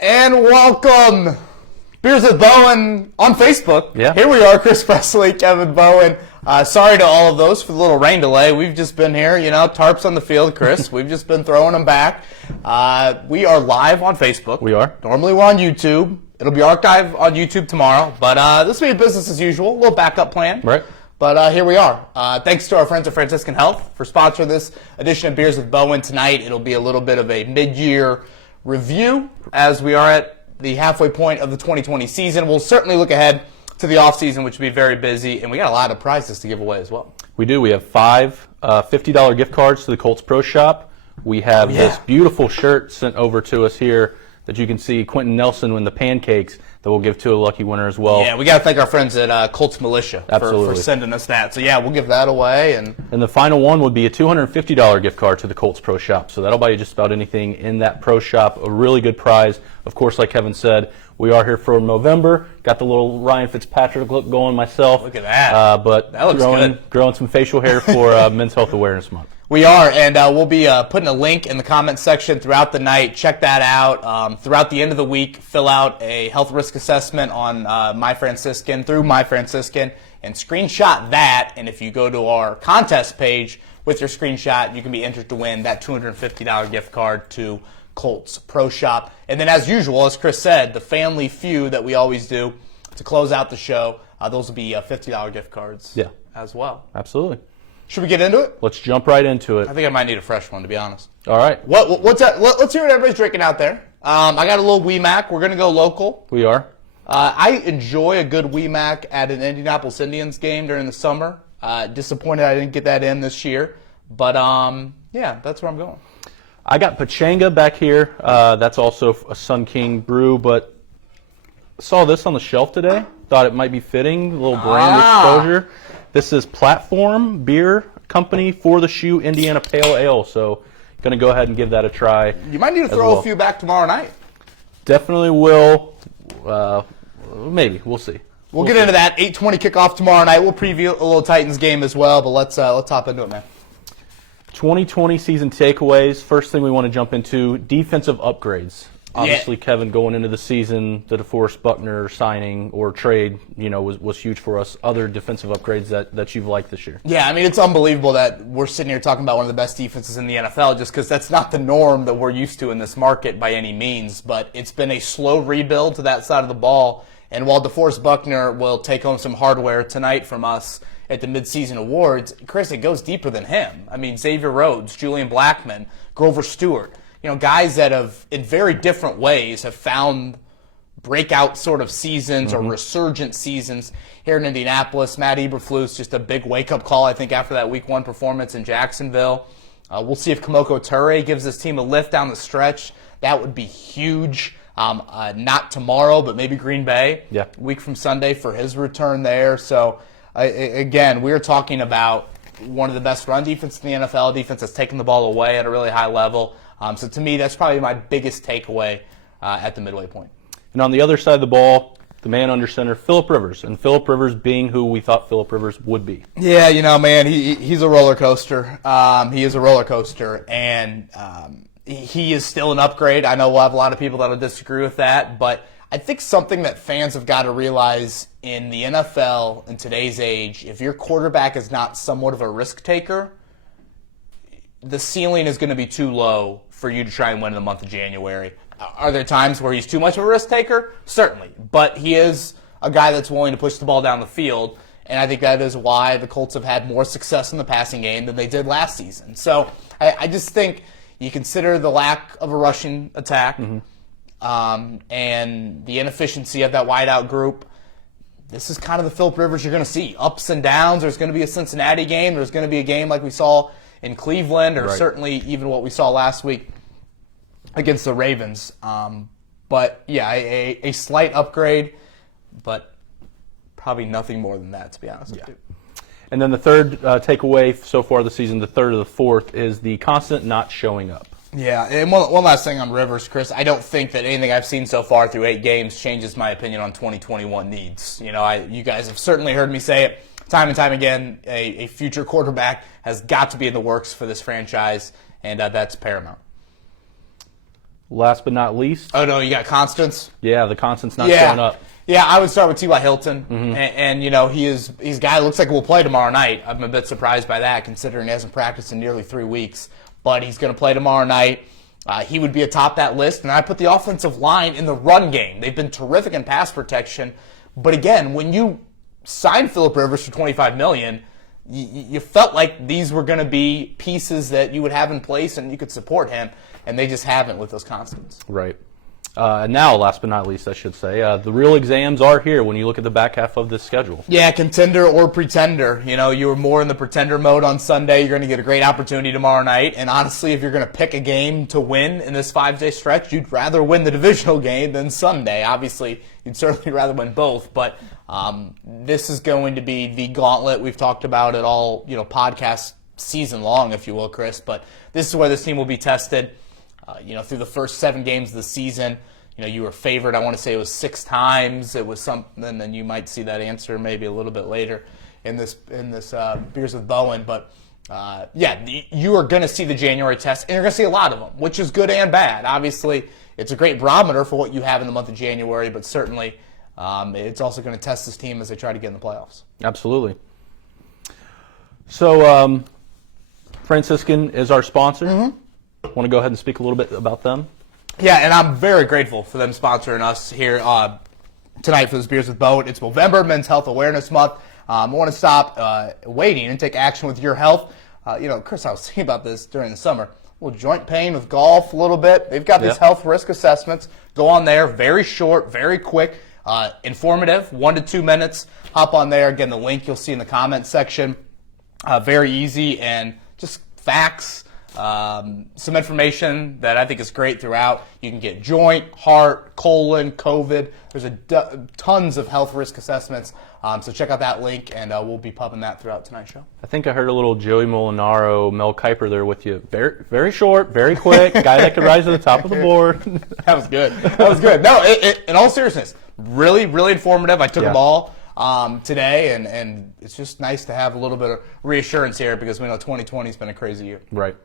And welcome, Beers with Bowen on Facebook. Yeah. Here we are, Chris Presley, Kevin Bowen. Sorry to all of those for the little rain delay. We've just been here, tarps on the field, Chris. We've just been throwing them back. We are live on Facebook. We are. Normally we're on YouTube. It'll be archived on YouTube tomorrow. But this will be business as usual, a little backup plan. Right. But here we are. Thanks to our friends at Franciscan Health for sponsoring this edition of Beers with Bowen tonight. It'll be a little bit of a mid-year review as we are at the halfway point of the 2020 season. We'll certainly look ahead to the offseason, which will be very busy, and we got a lot of prizes to give away as well. We do. We have five $50 gift cards to the Colts Pro Shop. We have this beautiful shirt sent over to us here that you can see Quentin Nelson win the pancakes that we'll give to a lucky winner as well. Yeah, we got to thank our friends at Colts Militia for sending us that. So, yeah, we'll give that away. And the final one would be a $250 gift card to the Colts Pro Shop. So that'll buy you just about anything in that Pro Shop. A really good prize. Of course, like Kevin said, we are here for Movember. Got the little Ryan Fitzpatrick look going myself. Look at that. But that looks good. Growing some facial hair for Men's Health Awareness Month. We are, and we'll be putting a link in the comment section throughout the night. Check that out. Throughout the end of the week, fill out a health risk assessment on My Franciscan through My Franciscan and screenshot that. And if you go to our contest page with your screenshot, you can be entered to win that $250 gift card to Colts Pro Shop. And then, as usual, as Chris said, the family feud that we always do to close out the show, those will be $50 gift cards as well. Absolutely. Should we get into it? Let's jump right into it. I think I might need a fresh one, to be honest. All right. What's that? Let's hear what everybody's drinking out there. I got a little Wee Mac. We're going to go local. We are. I enjoy a good Wee Mac at an Indianapolis Indians game during the summer. Disappointed I didn't get that in this year. But, yeah, that's where I'm going. I got Pachanga back here. That's also a Sun King brew, but saw this on the shelf today. Thought it might be fitting. A little brand exposure. This is Platform Beer Company For the Shoe Indiana Pale Ale. So going to go ahead and give that a try. You might need to throw a few back tomorrow night. Definitely will. Maybe. We'll see. We'll get into that. 8:20 kickoff tomorrow night. We'll preview a little Titans game as well, but let's hop into it, man. 2020 season takeaways. First thing we want to jump into, defensive upgrades. Obviously, Kevin, going into the season, the DeForest Buckner signing or trade, was huge for us. Other defensive upgrades that you've liked this year? Yeah, I mean, it's unbelievable that we're sitting here talking about one of the best defenses in the NFL just because that's not the norm that we're used to in this market by any means. But it's been a slow rebuild to that side of the ball. And while DeForest Buckner will take home some hardware tonight from us at the midseason awards, Chris, it goes deeper than him. I mean, Xavier Rhodes, Julian Blackmon, Grover Stewart. Guys that have, in very different ways, have found breakout sort of seasons or resurgent seasons here in Indianapolis. Matt Eberflus, just a big wake-up call, I think, after that Week 1 performance in Jacksonville. We'll see if Kamoko Toure gives this team a lift down the stretch. That would be huge. Not tomorrow, but maybe Green Bay. Yeah. A week from Sunday for his return there. So, again, we're talking about one of the best run defenses in the NFL, defense that's taken the ball away at a really high level. So to me, that's probably my biggest takeaway at the midway point. And on the other side of the ball, the man under center, Phillip Rivers. And Phillip Rivers being who we thought Phillip Rivers would be. Yeah, man, he's a roller coaster. He is a roller coaster. And he is still an upgrade. I know we'll have a lot of people that will disagree with that. But I think something that fans have got to realize in the NFL in today's age, if your quarterback is not somewhat of a risk taker, the ceiling is going to be too low for you to try and win in the month of January. Are there times where he's too much of a risk taker? Certainly. But he is a guy that's willing to push the ball down the field, and I think that is why the Colts have had more success in the passing game than they did last season. So I just think you consider the lack of a rushing attack and the inefficiency of that wideout group. This is kind of the Phillip Rivers you're going to see. Ups and downs. There's going to be a Cincinnati game. There's going to be a game like we saw in Cleveland, or certainly even what we saw last week against the Ravens. But, yeah, a slight upgrade, but probably nothing more than that, to be honest with you. And then the third takeaway so far this season, the third or the fourth, is the constant not showing up. Yeah, and one last thing on Rivers, Chris. I don't think that anything I've seen so far through 8 games changes my opinion on 2021 needs. You guys have certainly heard me say it time and time again. A future quarterback has got to be in the works for this franchise, and that's paramount. last but not least. Oh, no, you got Constance? Yeah, the Constance not showing up. Yeah, I would start with T.Y. Hilton. And you know, he's a guy who looks like will play tomorrow night. I'm a bit surprised by that, considering he hasn't practiced in nearly 3 weeks. But he's going to play tomorrow night. He would be atop that list. And I put the offensive line in the run game. They've been terrific in pass protection. But again, when you signed Phillip Rivers for $25 million, you felt like these were going to be pieces that you would have in place and you could support him. And they just haven't with those constants. Right. Now, last but not least, I should say, the real exams are here when you look at the back half of this schedule. Yeah, contender or pretender. You know, you were more in the pretender mode on Sunday. You're going to get a great opportunity tomorrow night. And honestly, if you're going to pick a game to win in this 5-day stretch, you'd rather win the divisional game than Sunday. Obviously, you'd certainly rather win both. But this is going to be the gauntlet. We've talked about it all, you know, podcast season long, if you will, Chris. But this is where this team will be tested. You know, through the first 7 games of the season, you know, you were favored, I want to say it was 6 times. It was something, and you might see that answer maybe a little bit later in this Beers with Bowen. But, yeah, you are going to see the January test, and you're going to see a lot of them, which is good and bad. Obviously, it's a great barometer for what you have in the month of January, but certainly it's also going to test this team as they try to get in the playoffs. Absolutely. So, Franciscan is our sponsor. Want to go ahead and speak a little bit about them? Yeah, and I'm very grateful for them sponsoring us here tonight for this Beers with Bowen. It's Movember, Men's Health Awareness Month. I want to stop waiting and take action with your health. You know, Chris, I was thinking about this during the summer. A little joint pain with golf a little bit. They've got these health risk assessments. Go on there, very short, very quick, informative, 1 to 2 minutes. Hop on there. Again, the link you'll see in the comments section. Very easy and just facts. Some information that I think is great throughout. You can get joint, heart, colon, COVID. There's tons of health risk assessments. So check out that link, and we'll be pumping that throughout tonight's show. I think I heard a little Joey Molinaro, Mel Kiper there with you. Very, very short, very quick, guy that could rise to the top of the board. That was good. That was good. No, in all seriousness, really, really informative. I took them all today, and it's just nice to have a little bit of reassurance here because we know 2020 has been a crazy year. Right.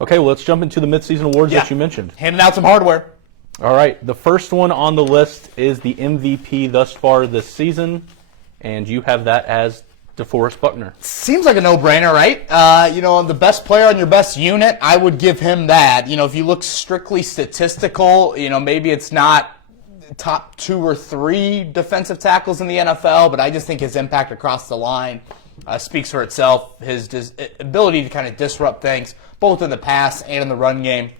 Okay, well, let's jump into the midseason awards that you mentioned. Handing out some hardware. All right, the first one on the list is the MVP thus far this season, and you have that as DeForest Buckner. Seems like a no-brainer, right? You know, the best player on your best unit, I would give him that. You know, if you look strictly statistical, you know, maybe it's not top 2 or 3 defensive tackles in the NFL, but I just think his impact across the line speaks for itself. His ability to kind of disrupt things, both in the pass and in the run game.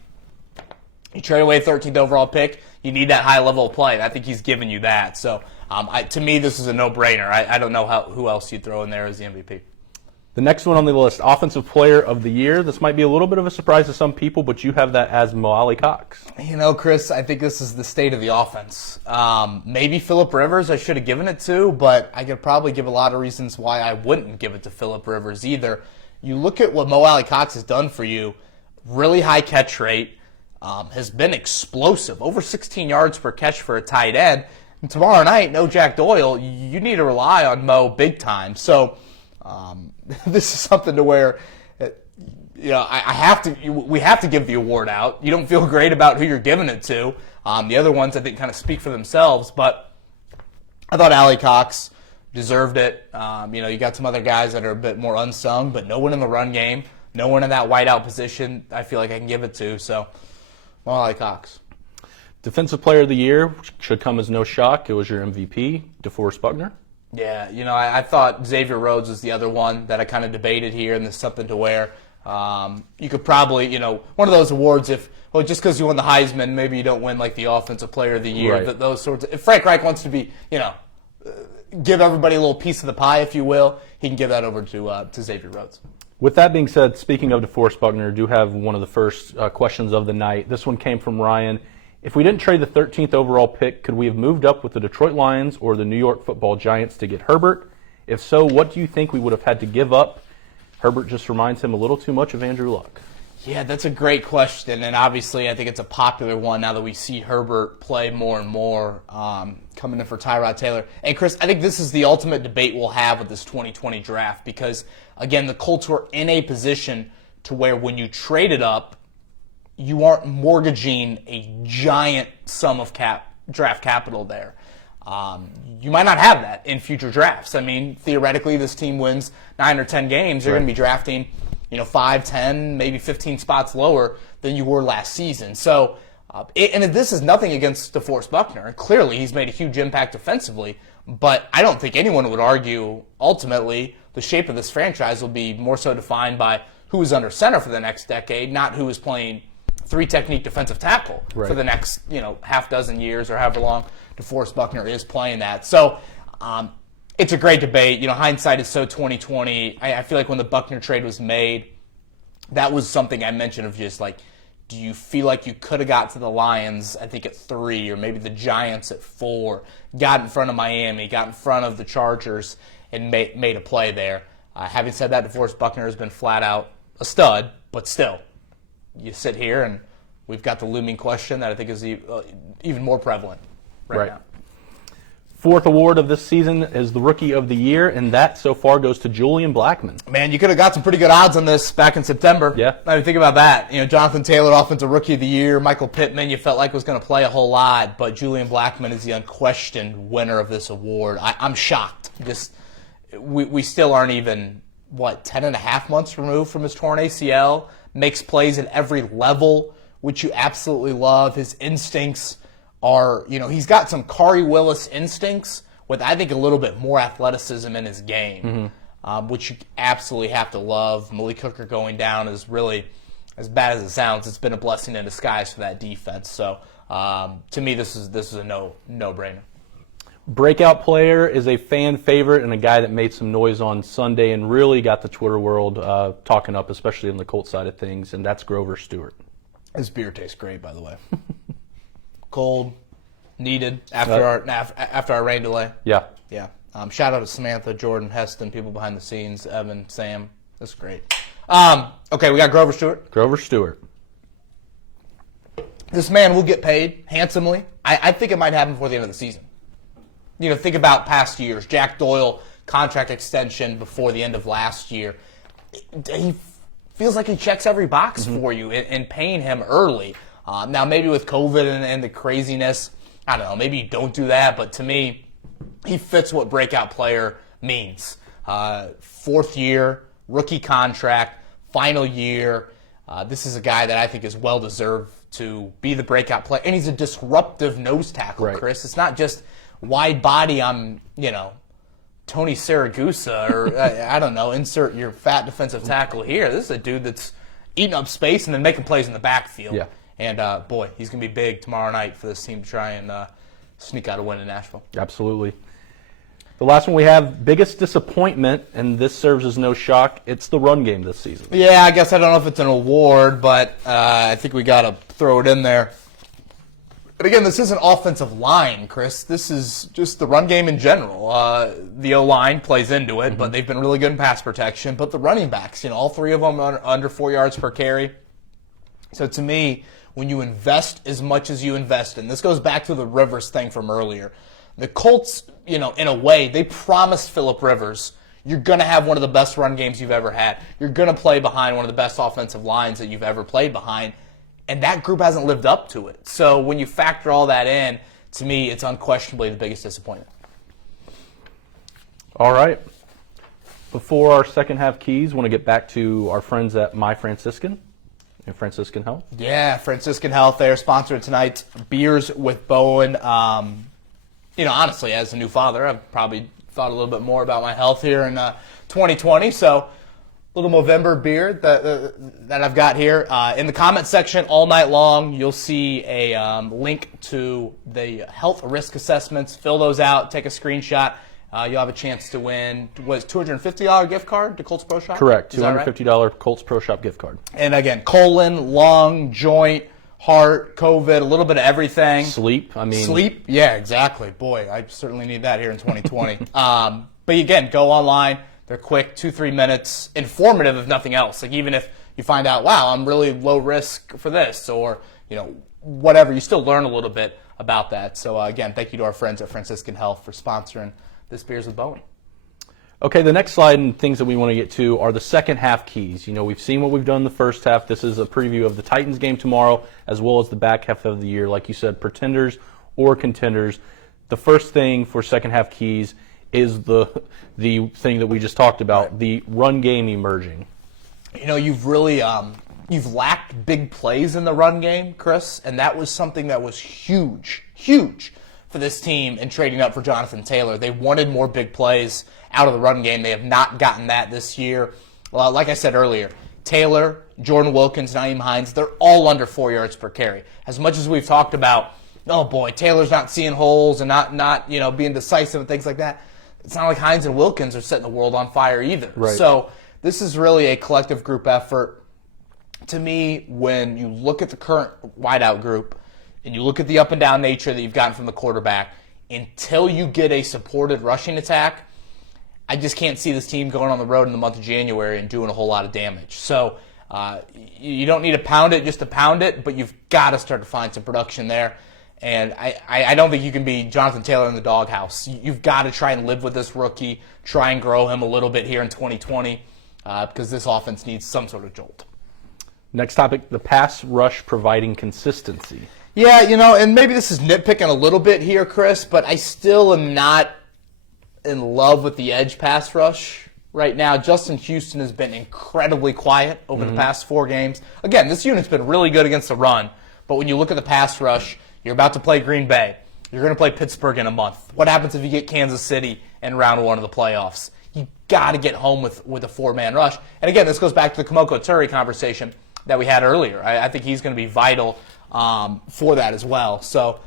You trade away 13th overall pick, you need that high level of play. And I think he's given you that. So to me, this is a no-brainer. I don't know who else you'd throw in there as the MVP. The next one on the list, Offensive Player of the Year. This might be a little bit of a surprise to some people, but you have that as Mo Alley-Cox. You know, Chris, I think this is the state of the offense. Maybe Phillip Rivers I should have given it to, but I could probably give a lot of reasons why I wouldn't give it to Phillip Rivers either. You look at what Mo Alley-Cox has done for you, really high catch rate, has been explosive, over 16 yards per catch for a tight end. And tomorrow night, no Jack Doyle, you need to rely on Mo big time. So this is something to where, you know, we have to give the award out. You don't feel great about who you're giving it to. The other ones, I think, kind of speak for themselves. But I thought Alley-Cox deserved it. You know, you got some other guys that are a bit more unsung, but no one in the run game, no one in that wideout position I feel like I can give it to. So, well, Alley-Cox. Defensive Player of the Year should come as no shock. It was your MVP, DeForest Buckner. Yeah, you know, I thought Xavier Rhodes was the other one that I kind of debated here, and there's something to where you could probably, you know, one of those awards just because you won the Heisman, maybe you don't win like the Offensive Player of the Year, right. Those sorts of. If Frank Reich wants to be, you know, give everybody a little piece of the pie, if you will, he can give that over to Xavier Rhodes. With that being said, speaking of DeForest Buckner, I do have one of the first questions of the night. This one came from Ryan. If we didn't trade the 13th overall pick, could we have moved up with the Detroit Lions or the New York Football Giants to get Herbert? If so, what do you think we would have had to give up? Herbert just reminds him a little too much of Andrew Luck. Yeah, that's a great question, and obviously I think it's a popular one now that we see Herbert play more and more coming in for Tyrod Taylor. And Chris, I think this is the ultimate debate we'll have with this 2020 draft because, again, the Colts were in a position to where when you traded up, you aren't mortgaging a giant sum of draft capital there. You might not have that in future drafts. I mean, theoretically, this team wins 9 or 10 games. You're going to be drafting, 5, 10, maybe 15 spots lower than you were last season. So, and this is nothing against DeForest Buckner. Clearly, he's made a huge impact defensively, but I don't think anyone would argue ultimately the shape of this franchise will be more so defined by who is under center for the next decade, not who is playing 3-technique defensive tackle for the next, half dozen years or however long DeForest Buckner is playing that. So it's a great debate. Hindsight is so 2020. I feel like when the Buckner trade was made, that was something I mentioned of just like, do you feel like you could have got to the Lions, I think, at 3, or maybe the Giants at 4, got in front of Miami, got in front of the Chargers, and made a play there? Having said that, DeForest Buckner has been flat out a stud, but still, you sit here and we've got the looming question that I think is even more prevalent right now. Fourth award of this season is the Rookie of the Year, and that so far goes to Julian Blackmon. Man, you could have got some pretty good odds on this back in September. Yeah. I mean, think about that. Jonathan Taylor, Offensive Rookie of the Year. Michael Pittman, you felt like was going to play a whole lot, but Julian Blackmon is the unquestioned winner of this award. I'm shocked. We still aren't even, 10 and a half months removed from his torn ACL. Makes plays at every level, which you absolutely love. His instincts are, he's got some Kari Willis instincts with, I think, a little bit more athleticism in his game, which you absolutely have to love. Malik Hooker going down is really, as bad as it sounds, it's been a blessing in disguise for that defense. So to me, this is a no-brainer. Breakout player is a fan favorite and a guy that made some noise on Sunday and really got the Twitter world talking up, especially on the Colts side of things, and that's Grover Stewart. His beer tastes great, by the way. Cold, needed after our rain delay. Yeah. Shout out to Samantha, Jordan, Heston, people behind the scenes, Evan, Sam. That's great. Okay, we got Grover Stewart. Grover Stewart. This man will get paid handsomely. I think it might happen before the end of the season. Think about past years. Jack Doyle, contract extension before the end of last year. He feels like he checks every box for you in paying him early. Now, maybe with COVID and the craziness, I don't know, maybe you don't do that, but to me, he fits what breakout player means. 4th year, rookie contract, final year. This is a guy that I think is well-deserved to be the breakout player. And he's a disruptive nose tackle, Chris. It's not just wide body, I'm, Tony Siragusa, or I don't know, insert your fat defensive tackle here. This is a dude that's eating up space and then making plays in the backfield. Yeah. And, boy, he's going to be big tomorrow night for this team to try and sneak out a win in Nashville. Absolutely. The last one we have, biggest disappointment, and this serves as no shock, it's the run game this season. Yeah, I guess I don't know if it's an award, but I think we got to throw it in there. But again, this isn't offensive line, Chris. This is just the run game in general. The O-line plays into it, but they've been really good in pass protection. But the running backs, all 3 of them are under 4 yards per carry. So to me, when you invest as much as you invest in, this goes back to the Rivers thing from earlier. The Colts, in a way, they promised Phillip Rivers, you're going to have one of the best run games you've ever had. You're going to play behind one of the best offensive lines that you've ever played behind. And that group hasn't lived up to it. So when you factor all that in, to me, it's unquestionably the biggest disappointment. All right. Before our second half keys, want to get back to our friends at My Franciscan and Franciscan Health. Yeah, Franciscan Health. They're sponsoring tonight's Beers with Bowen. Honestly, as a new father, I've probably thought a little bit more about my health here in 2020. So little Movember beer that I've got here. In the comment section all night long, you'll see a link to the health risk assessments. Fill those out. Take a screenshot. You'll have a chance to win, $250 gift card to Colts Pro Shop? Correct, $250 Colts Pro Shop gift card. And again, colon, lung, joint, heart, COVID, a little bit of everything. Sleep, Sleep, yeah, exactly. Boy, I certainly need that here in 2020. But again, go online. They're quick, 2-3 minutes, informative if nothing else. Like even if you find out, wow, I'm really low risk for this, or whatever, you still learn a little bit about that. So again, thank you to our friends at Franciscan Health for sponsoring this Beers with Bowen. Okay, the next slide and things that we want to get to are the second half keys. You know, we've seen what we've done in the first half. This is a preview of the Titans game tomorrow, as well as the back half of the year. Like you said, pretenders or contenders. The first thing for second half keys is the thing that we just talked about, right. The run game emerging. You know, you've really you've lacked big plays in the run game, Chris, and that was something that was huge for this team in trading up for Jonathan Taylor. They wanted more big plays out of the run game. They have not gotten that this year. Like I said earlier, Taylor, Jordan Wilkins, Nyheim Hines, they're all under 4 yards per carry. As much as we've talked about, oh boy, Taylor's not seeing holes and not being decisive and things like that, it's not like Hines and Wilkins are setting the world on fire either. Right. So this is really a collective group effort. To me, when you look at the current wideout group and you look at the up and down nature that you've gotten from the quarterback, until you get a supported rushing attack, I just can't see this team going on the road in the month of January and doing a whole lot of damage. So you don't need to pound it just to pound it, but you've got to start to find some production there. And I don't think you can be Jonathan Taylor in the doghouse. You've got to try and live with this rookie, try and grow him a little bit here in 2020 because this offense needs some sort of jolt. Next topic, the pass rush providing consistency. Yeah, and maybe this is nitpicking a little bit here, Chris, but I still am not in love with the edge pass rush right now. Justin Houston has been incredibly quiet over the past 4 games. Again, this unit's been really good against the run, but when you look at the pass rush, you're about to play Green Bay. You're going to play Pittsburgh in a month. What happens if you get Kansas City in round 1 of the playoffs? You got to get home with a 4-man rush. And again, this goes back to the Kamoko Turi conversation that we had earlier. I think he's going to be vital for that as well. So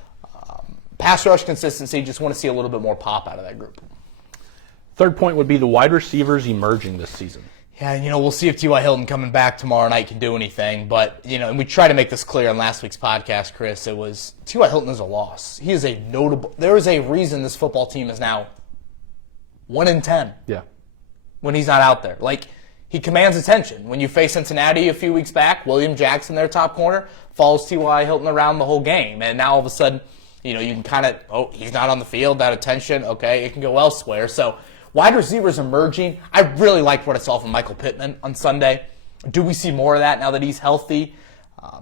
pass rush consistency, just want to see a little bit more pop out of that group. Third point would be the wide receivers emerging this season. Yeah, we'll see if T.Y. Hilton coming back tomorrow night can do anything. But, and we tried to make this clear on last week's podcast, Chris. It was T.Y. Hilton is a loss. He is a notable – there is a reason this football team is now 1-10 when he's not out there. Like, he commands attention. When you face Cincinnati a few weeks back, William Jackson, their top corner, follows T.Y. Hilton around the whole game. And now all of a sudden, you can kind of, he's not on the field, that attention, okay, it can go elsewhere. So wide receivers emerging. I really liked what I saw from Michael Pittman on Sunday. Do we see more of that now that he's healthy?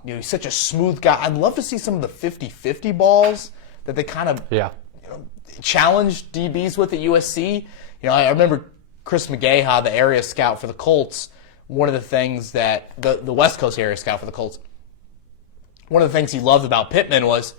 He's such a smooth guy. I'd love to see some of the 50-50 balls that they kind of challenged DBs with at USC. I remember Chris McGaha, the area scout for the Colts, one of the things that the West Coast area scout for the Colts, one of the things he loved about Pittman was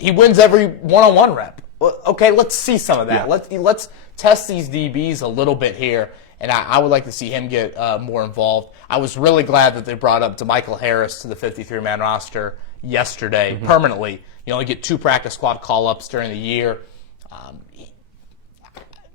he wins every one-on-one rep. Okay, let's see some of that. Yeah. Let's test these DBs a little bit here, and I would like to see him get more involved. I was really glad that they brought up DeMichael Harris to the 53-man roster yesterday permanently. You only get 2 practice squad call-ups during the year.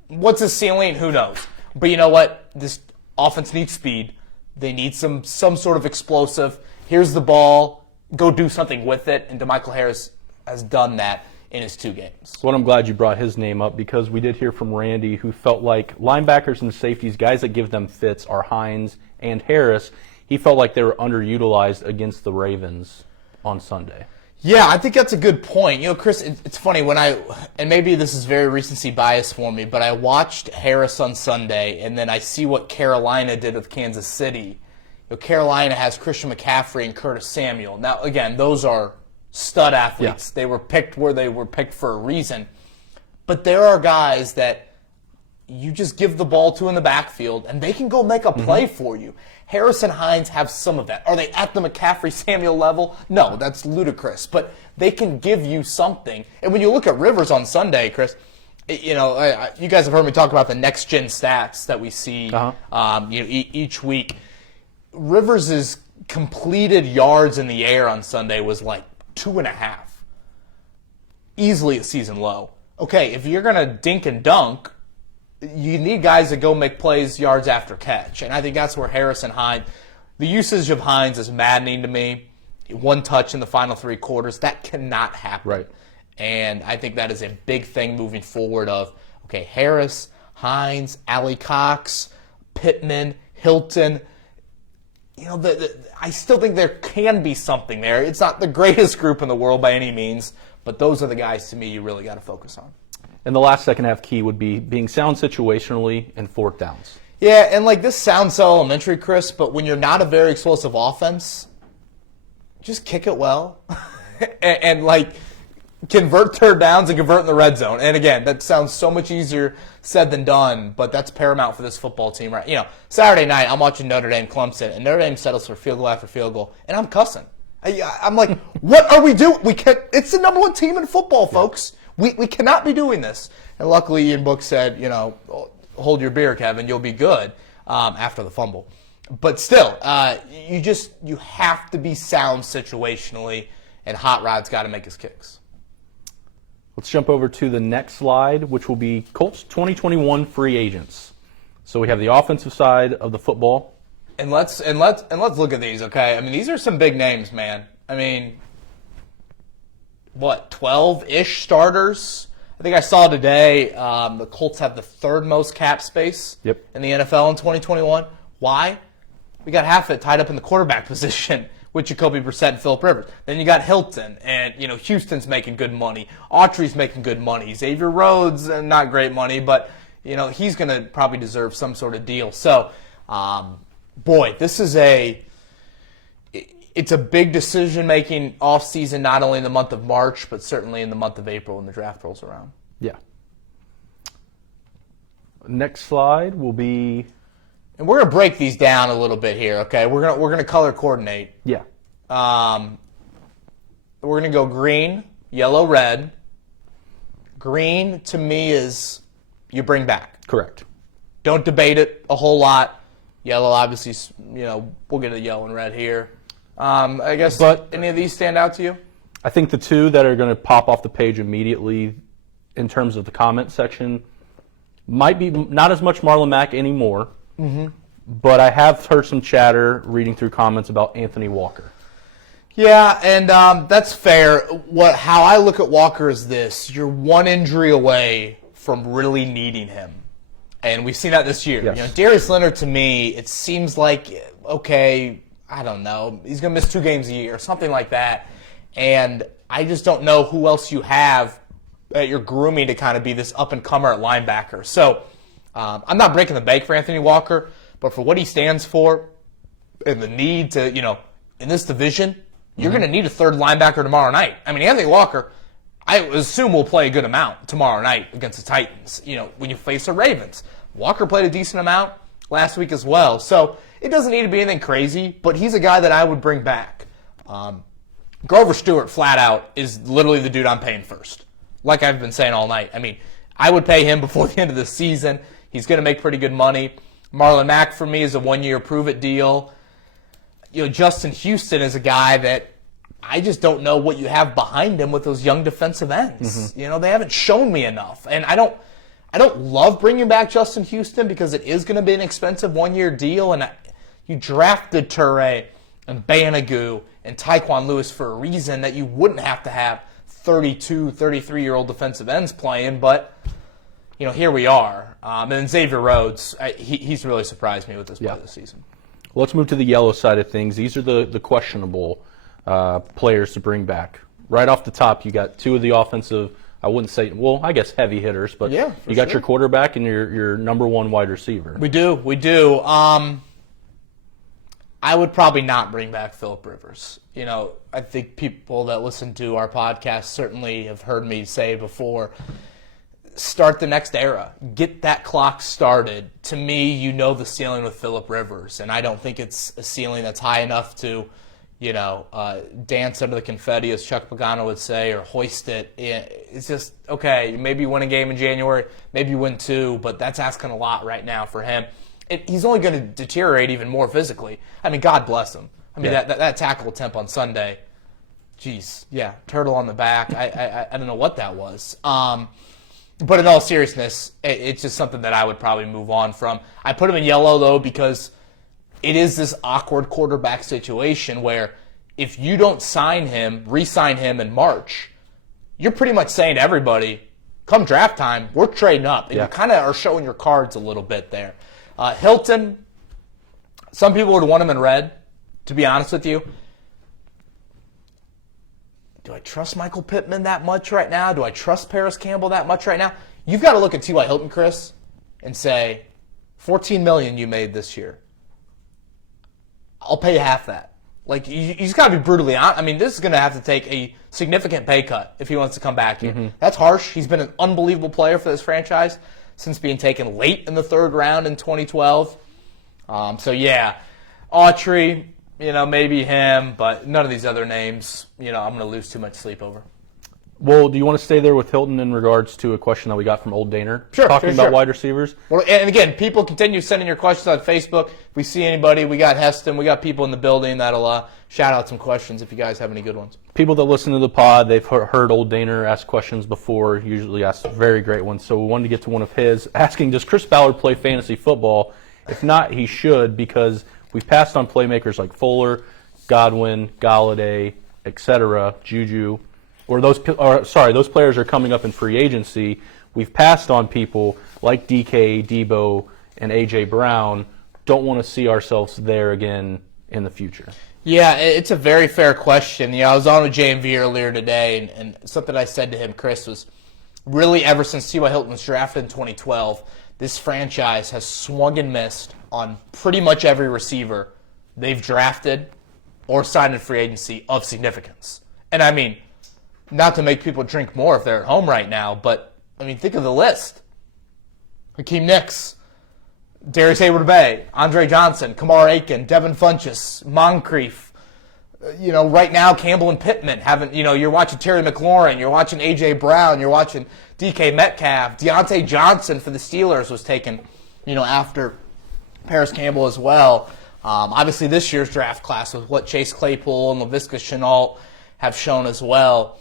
What's his ceiling? Who knows? But you know what? This offense needs speed. They need some sort of explosive. Here's the ball. Go do something with it. And DeMichael Harris has done that in his 2 games. Well, I'm glad you brought his name up because we did hear from Randy who felt like linebackers and safeties, guys that give them fits, are Hines and Harris. He felt like they were underutilized against the Ravens on Sunday. Yeah, I think that's a good point. Chris, it's funny and maybe this is very recency bias for me, but I watched Harris on Sunday, and then I see what Carolina did with Kansas City. Carolina has Christian McCaffrey and Curtis Samuel. Now, again, those are stud athletes. Yeah. They were picked where they were picked for a reason. But there are guys that you just give the ball to in the backfield, and they can go make a play for you. Harris and Hines have some of that. Are they at the McCaffrey-Samuel level? No, that's ludicrous. But they can give you something. And when you look at Rivers on Sunday, Chris, you guys have heard me talk about the next-gen stats that we see each week. Rivers' completed yards in the air on Sunday was like 2.5. Easily a season low. Okay, if you're going to dink and dunk, you need guys that go make plays yards after catch. And I think that's where Harris and Hines, the usage of Hines is maddening to me. 1 touch in the final 3 quarters. That cannot happen. Right. And I think that is a big thing moving forward of, okay, Harris, Hines, Allie Cox, Pittman, Hilton. I still think there can be something there. It's not the greatest group in the world by any means, but those are the guys to me you really got to focus on. And the last second half key would be being sound situationally and fourth downs. Yeah, and like this sounds so elementary, Chris, but when you're not a very explosive offense, just kick it well and like convert third downs and convert in the red zone. And again, that sounds so much easier said than done, but that's paramount for this football team, right? You know, Saturday night I'm watching Notre Dame Clemson, and Notre Dame settles for field goal after field goal, and I'm cussing. I'm like, what are we doing? We can't. It's the number one team in football, folks. We cannot be doing this. And luckily, Ian Book said, you know, hold your beer, Kevin. You'll be good after the fumble. But still, you have to be sound situationally, and Hot Rod's got to make his kicks. Let's jump over to the next slide, which will be Colts 2021 free agents. So we have the offensive side of the football. And let's look at these, okay? I mean, these are some big names, man. I mean, what, 12-ish starters? I think I saw today the Colts have the third most cap space in the NFL in 2021. Why? We got half of it tied up in the quarterback position with Jacoby Brissett and Phillip Rivers. Then you got Hilton, and you know Houston's making good money. Autry's making good money. Xavier Rhodes, not great money, but you know he's going to probably deserve some sort of deal. So, boy, this is it's a big decision-making offseason, not only in the month of March, but certainly in the month of April when the draft rolls around. Yeah. Next slide will be... And we're going to break these down a little bit here, okay? We're gonna color coordinate. Yeah. We're going to go green, yellow, red. Green, to me, is you bring back. Correct. Don't debate it a whole lot. Yellow, obviously, you know, we'll get a yellow and red here. I guess, but any of these stand out to you? I think the two that are going to pop off the page immediately in terms of the comment section might be not as much Marlon Mack anymore, but I have heard some chatter reading through comments about Anthony Walker. Yeah, and that's fair. How I look at Walker is this. You're one injury away from really needing him. And we've seen that this year. Yes. You know, Darius Leonard, to me, it seems like, okay, I don't know, he's going to miss 2 games a year, something like that. And I just don't know who else you have that you're grooming to kind of be this up-and-comer at linebacker. So I'm not breaking the bank for Anthony Walker, but for what he stands for and the need to, you know, in this division, you're going to need a third linebacker tomorrow night. I mean, Anthony Walker, I assume will play a good amount tomorrow night against the Titans, you know, when you face the Ravens. Walker played a decent amount last week as well. So it doesn't need to be anything crazy, but he's a guy that I would bring back. Grover Stewart, flat out, is literally the dude I'm paying first, like I've been saying all night. I mean, I would pay him before the end of the season. He's going to make pretty good money. Marlon Mack, for me, is a one-year prove-it deal. You know, Justin Houston is a guy that I just don't know what you have behind him with those young defensive ends. You know, they haven't shown me enough. And I don't love bringing back Justin Houston because it is going to be an expensive one-year deal. And you drafted Toure and Banogu and Tyquan Lewis for a reason that you wouldn't have to have 32, 33-year-old defensive ends playing. But, you know, here we are. And then Xavier Rhodes, he's really surprised me with this play this season. Well, let's move to the yellow side of things. These are the questionable players to bring back. Right off the top, you got 2 of the offensive, I wouldn't say, well, I guess heavy hitters, but you got your quarterback and your number 1 wide receiver. We do. I would probably not bring back Phillip Rivers. You know, I think people that listen to our podcast certainly have heard me say before, start the next era. Get that clock started. To me, you know the ceiling with Phillip Rivers, and I don't think it's a ceiling that's high enough to, you know, dance under the confetti, as Chuck Pagano would say, or hoist it. It's just, okay, maybe you win a game in January, maybe you win 2, but that's asking a lot right now for him. He's only going to deteriorate even more physically. I mean, God bless him. I mean, that tackle attempt on Sunday, geez, turtle on the back. I don't know what that was. But in all seriousness, it's just something that I would probably move on from. I put him in yellow, though, because it is this awkward quarterback situation where if you don't re-sign him in March, you're pretty much saying to everybody, come draft time, we're trading up. And you kind of are showing your cards a little bit there. Hilton, some people would want him in red, to be honest with you. Do I trust Michael Pittman that much right now? Do I trust Paris Campbell that much right now? You've got to look at T.Y. Hilton, Chris, and say, $14 million you made this year. I'll pay you half that. Like, you just got to be brutally honest. I mean, this is going to have to take a significant pay cut if he wants to come back here. Mm-hmm. That's harsh. He's been an unbelievable player for this franchise since being taken late in the third round in 2012. So, yeah, Autry, maybe him, but none of these other names, I'm going to lose too much sleep over. Well, do you want to stay there with Hilton in regards to a question that we got from Old Daner? Sure. Talking about wide receivers? Well, and again, people continue sending your questions on Facebook. If we see anybody, we got Heston, we got people in the building that'll shout out some questions if you guys have any good ones. People that listen to the pod, they've heard Old Daner ask questions before, usually ask very great ones. So we wanted to get to one of his, asking, does Chris Ballard play fantasy football? If not, he should, because we've passed on playmakers like Fuller, Godwin, Galladay, etc., Juju. Those players are coming up in free agency. We've passed on people like DK, Debo, and A.J. Brown. Don't want to see ourselves there again in the future. Yeah, it's a very fair question. I was on with JMV earlier today, and something I said to him, Chris, was really ever since T.Y. Hilton was drafted in 2012, this franchise has swung and missed on pretty much every receiver they've drafted or signed in free agency of significance. And I mean, not to make people drink more if they're at home right now, but, think of the list. Hakeem Nicks, Darius Hayward-Bay, Andre Johnson, Kamar Aiken, Devin Funchess, Moncrief. Right now, Campbell and Pittman haven't, you're watching Terry McLaurin, you're watching A.J. Brown, you're watching DK Metcalf. Deontay Johnson for the Steelers was taken, after Paris Campbell as well. Obviously, this year's draft class with what Chase Claypool and Laviska Shenault have shown as well.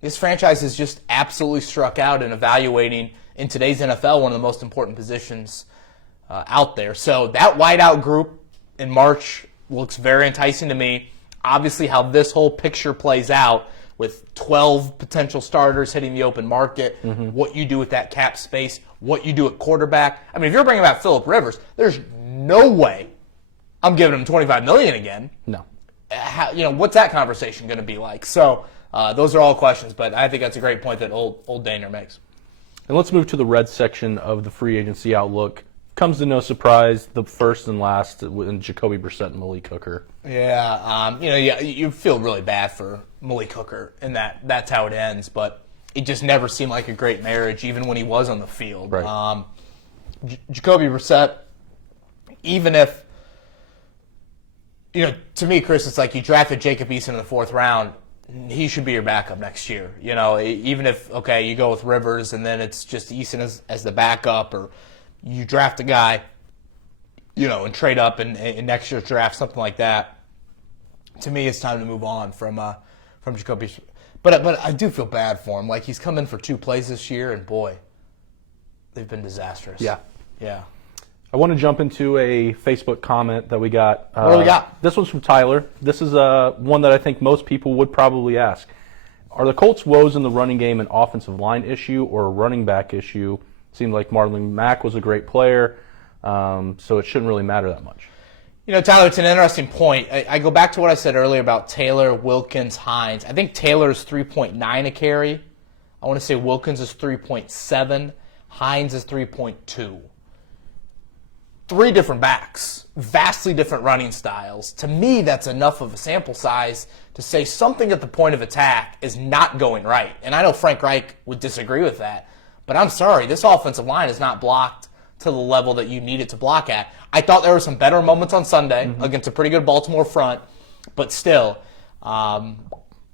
This franchise has just absolutely struck out in evaluating, in today's NFL, one of the most important positions out there. So that wideout group in March looks very enticing to me. Obviously, how this whole picture plays out with 12 potential starters hitting the open market, what you do with that cap space, what you do at quarterback. If you're bringing back Phillip Rivers, there's no way I'm giving him $25 million again. No. What's that conversation going to be like? So those are all questions, but I think that's a great point that old Daner makes. And let's move to the red section of the free agency outlook. Comes to no surprise, the first and last in Jacoby Brissett and Malik Hooker. Yeah, you feel really bad for Malik Hooker, and that's how it ends. But it just never seemed like a great marriage, even when he was on the field. Right. Jacoby Brissett, even if, to me, Chris, it's like you drafted Jacob Eason in the fourth round. He should be your backup next year. Even if, you go with Rivers and then it's just Eason as the backup, or you draft a guy, and trade up in next year's draft, something like that. To me, it's time to move on from Jacoby. But I do feel bad for him. Like, he's come in for 2 plays this year, and boy, they've been disastrous. Yeah. Yeah. I want to jump into a Facebook comment that we got. What do we got? This one's from Tyler. This is one that I think most people would probably ask. Are the Colts' woes in the running game an offensive line issue or a running back issue? Seemed like Marlon Mack was a great player, so it shouldn't really matter that much. Tyler, it's an interesting point. I go back to what I said earlier about Taylor, Wilkins, Hines. I think Taylor's 3.9 a carry. I want to say Wilkins is 3.7. Hines is 3.2. 3 different backs, vastly different running styles. To me, that's enough of a sample size to say something at the point of attack is not going right. And I know Frank Reich would disagree with that. But I'm sorry, this offensive line is not blocked to the level that you need it to block at. I thought there were some better moments on Sunday against a pretty good Baltimore front. But still, I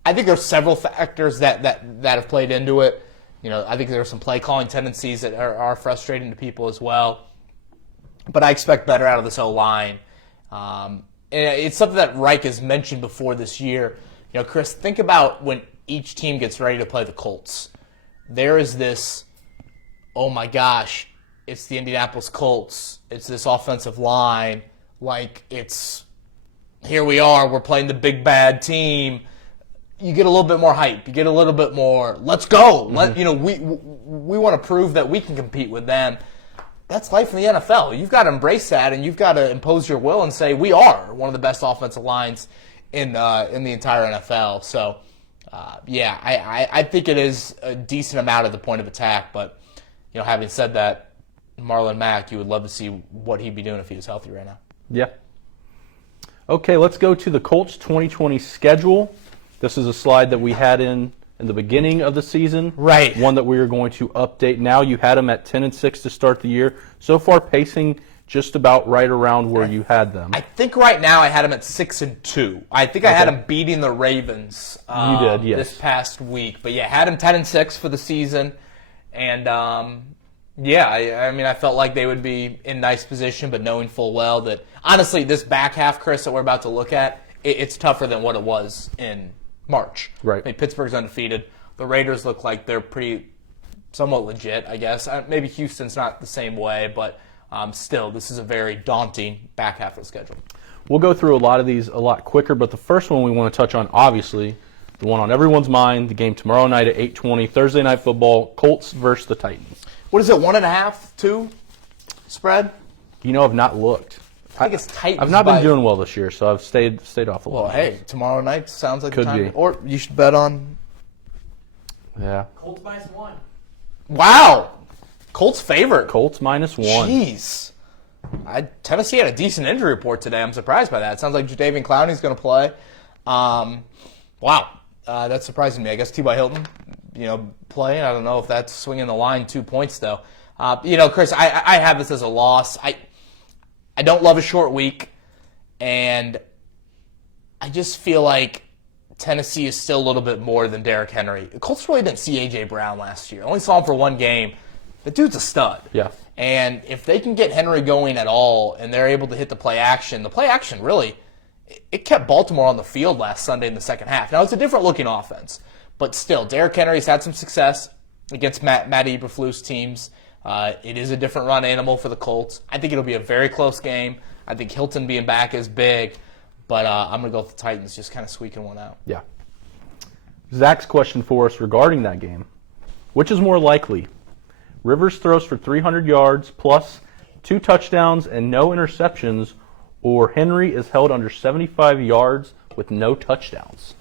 think there's several factors that have played into it. I think there are some play calling tendencies that are frustrating to people as well. But I expect better out of this O-line. And it's something that Reich has mentioned before this year. Chris, think about when each team gets ready to play the Colts. There is this, oh my gosh, it's the Indianapolis Colts. It's this offensive line. Like, it's, here we are, we're playing the big bad team. You get a little bit more hype. You get a little bit more, let's go. We want to prove that we can compete with them. That's life in the NFL. You've got to embrace that, and you've got to impose your will and say, we are one of the best offensive lines in the entire NFL. So I think it is a decent amount at the point of attack. But having said that, Marlon Mack, you would love to see what he'd be doing if he was healthy right now. Yeah. Okay, let's go to the Colts 2020 schedule. This is a slide that we had in the beginning of the season. Right. One that we are going to update now. You had them at 10-6 to start the year. So far, pacing just about right around where you had them. I think right now I had them at 6-2. I think I had them beating the Ravens. You did, yes. This past week, but had them 10-6 for the season, and I felt like they would be in nice position, but knowing full well that honestly, this back half, Chris, that we're about to look at, it's tougher than what it was in March. Right. Pittsburgh's undefeated. The Raiders look like they're somewhat legit, I guess. Maybe Houston's not the same way, but still, this is a very daunting back half of the schedule. We'll go through a lot of these a lot quicker, but the first one we want to touch on, obviously, the one on everyone's mind, the game tomorrow night at 8:20, Thursday Night Football, Colts versus the Titans. What is it, 1.5, 2 spread? I've not looked. I think it's Titans. I've not been doing well this year, so I've stayed off a little. Well, hey, tomorrow night sounds like Could the time. be. Or you should bet on. Yeah. Colts -1. Wow, Colts favorite. Colts -1. Jeez. Tennessee had a decent injury report today. I'm surprised by that. It sounds like Jadeveon Clowney's going to play. Wow, that's surprising me. I guess T.Y. Hilton, playing. I don't know if that's swinging the line 2 points, though. Chris, I have this as a loss. I don't love a short week, and I just feel like Tennessee is still a little bit more than Derrick Henry. The Colts really didn't see A.J. Brown last year. I only saw him for one game. The dude's a stud. Yeah. And if they can get Henry going at all and they're able to hit the play action really, it kept Baltimore on the field last Sunday in the second half. Now, it's a different looking offense, but still, Derrick Henry's had some success against Matt Eberflus teams. It is a different run animal for the Colts. I think it'll be a very close game. I think Hilton being back is big, but I'm going to go with the Titans just kind of squeaking one out. Yeah. Zach's question for us regarding that game. Which is more likely? Rivers throws for 300 yards plus 2 touchdowns and no interceptions, or Henry is held under 75 yards with no touchdowns?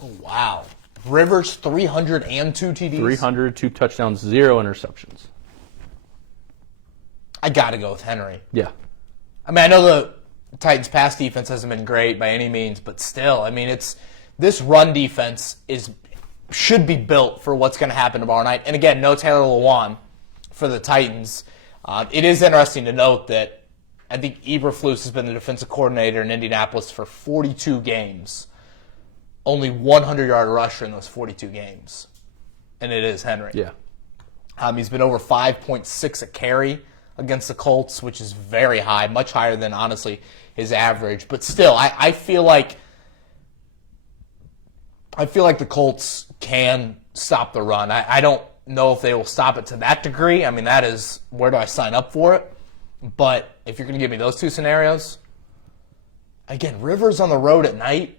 Oh, wow. Rivers 300 and 2 TDs? 300, 2 touchdowns, 0 interceptions. I got to go with Henry. Yeah. I mean, I know the Titans' pass defense hasn't been great by any means, but still, I mean, this run defense should be built for what's going to happen tomorrow night. And again, no Taylor Lewan for the Titans. It is interesting to note that I think Eberflus has been the defensive coordinator in Indianapolis for 42 games. Only 100-yard rusher in those 42 games, and it is Henry. Yeah. He's been over 5.6 a carry against the Colts, which is very high, much higher than, honestly, his average. But still, I feel like the Colts can stop the run. I don't know if they will stop it to that degree. I mean, that is, where do I sign up for it? But if you're going to give me those two scenarios, again, Rivers on the road at night,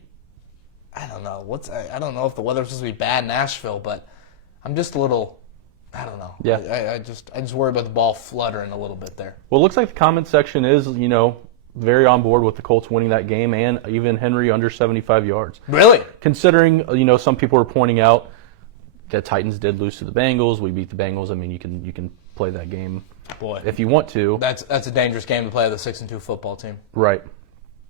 I don't know. I don't know if the weather's supposed to be bad in Nashville, but I'm just a little, I don't know. Yeah. I just worry about the ball fluttering a little bit there. Well, it looks like the comment section is, very on board with the Colts winning that game and even Henry under 75 yards. Really? Considering, some people are pointing out that Titans did lose to the Bengals. We beat the Bengals. I mean, you can play that game if you want to. That's a dangerous game to play with a 6-2 football team. Right.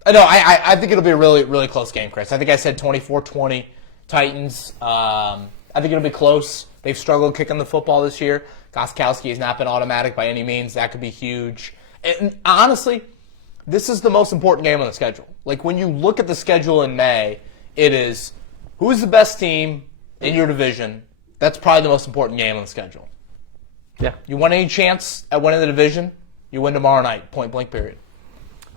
No, I think it'll be a really, really close game, Chris. I think I said 24-20 Titans. I think it'll be close. They've struggled kicking the football this year. Gostkowski has not been automatic by any means. That could be huge. And honestly, this is the most important game on the schedule. Like, when you look at the schedule in May, it is who's the best team in your division. That's probably the most important game on the schedule. Yeah. You want any chance at winning the division, you win tomorrow night, point blank period.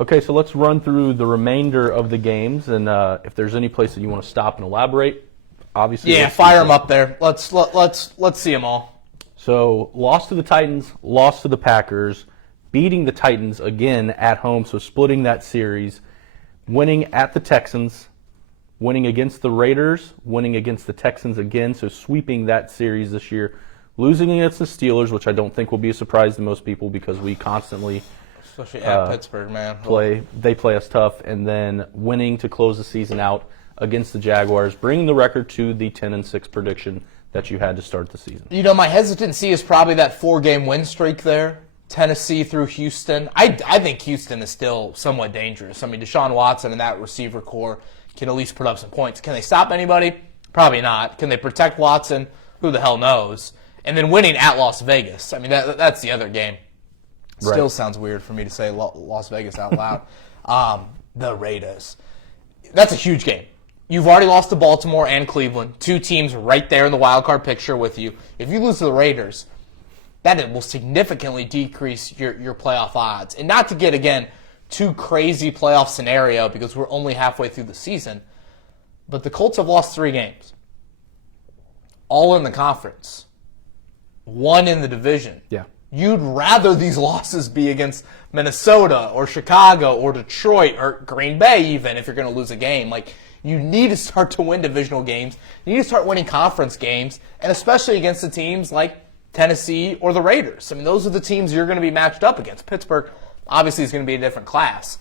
Okay, so let's run through the remainder of the games, and if there's any place that you want to stop and elaborate, obviously. Yeah, fire them up there. Let's see them all. So, loss to the Titans, loss to the Packers, beating the Titans again at home, so splitting that series, winning at the Texans, winning against the Raiders, winning against the Texans again, so sweeping that series this year, losing against the Steelers, which I don't think will be a surprise to most people because we constantly especially at Pittsburgh, man. They play us tough, and then winning to close the season out against the Jaguars, bringing the record to the 10-6 prediction that you had to start the season. You know, my hesitancy is probably that 4-game win streak there. Tennessee through Houston. I think Houston is still somewhat dangerous. I mean, Deshaun Watson and that receiver core can at least put up some points. Can they stop anybody? Probably not. Can they protect Watson? Who the hell knows? And then winning at Las Vegas. I mean, that's the other game. Still sounds weird for me to say Las Vegas out loud. The Raiders. That's a huge game. You've already lost to Baltimore and Cleveland, two teams right there in the wild card picture with you. If you lose to the Raiders, that will significantly decrease your playoff odds. And not to get, again, too crazy playoff scenario because we're only halfway through the season, but the Colts have lost 3 games. All in the conference. 1 in the division. Yeah. You'd rather these losses be against Minnesota or Chicago or Detroit or Green Bay even if you're going to lose a game. Like, you need to start to win divisional games. You need to start winning conference games, and especially against the teams like Tennessee or the Raiders. I mean, those are the teams you're going to be matched up against. Pittsburgh, obviously, is going to be a different class.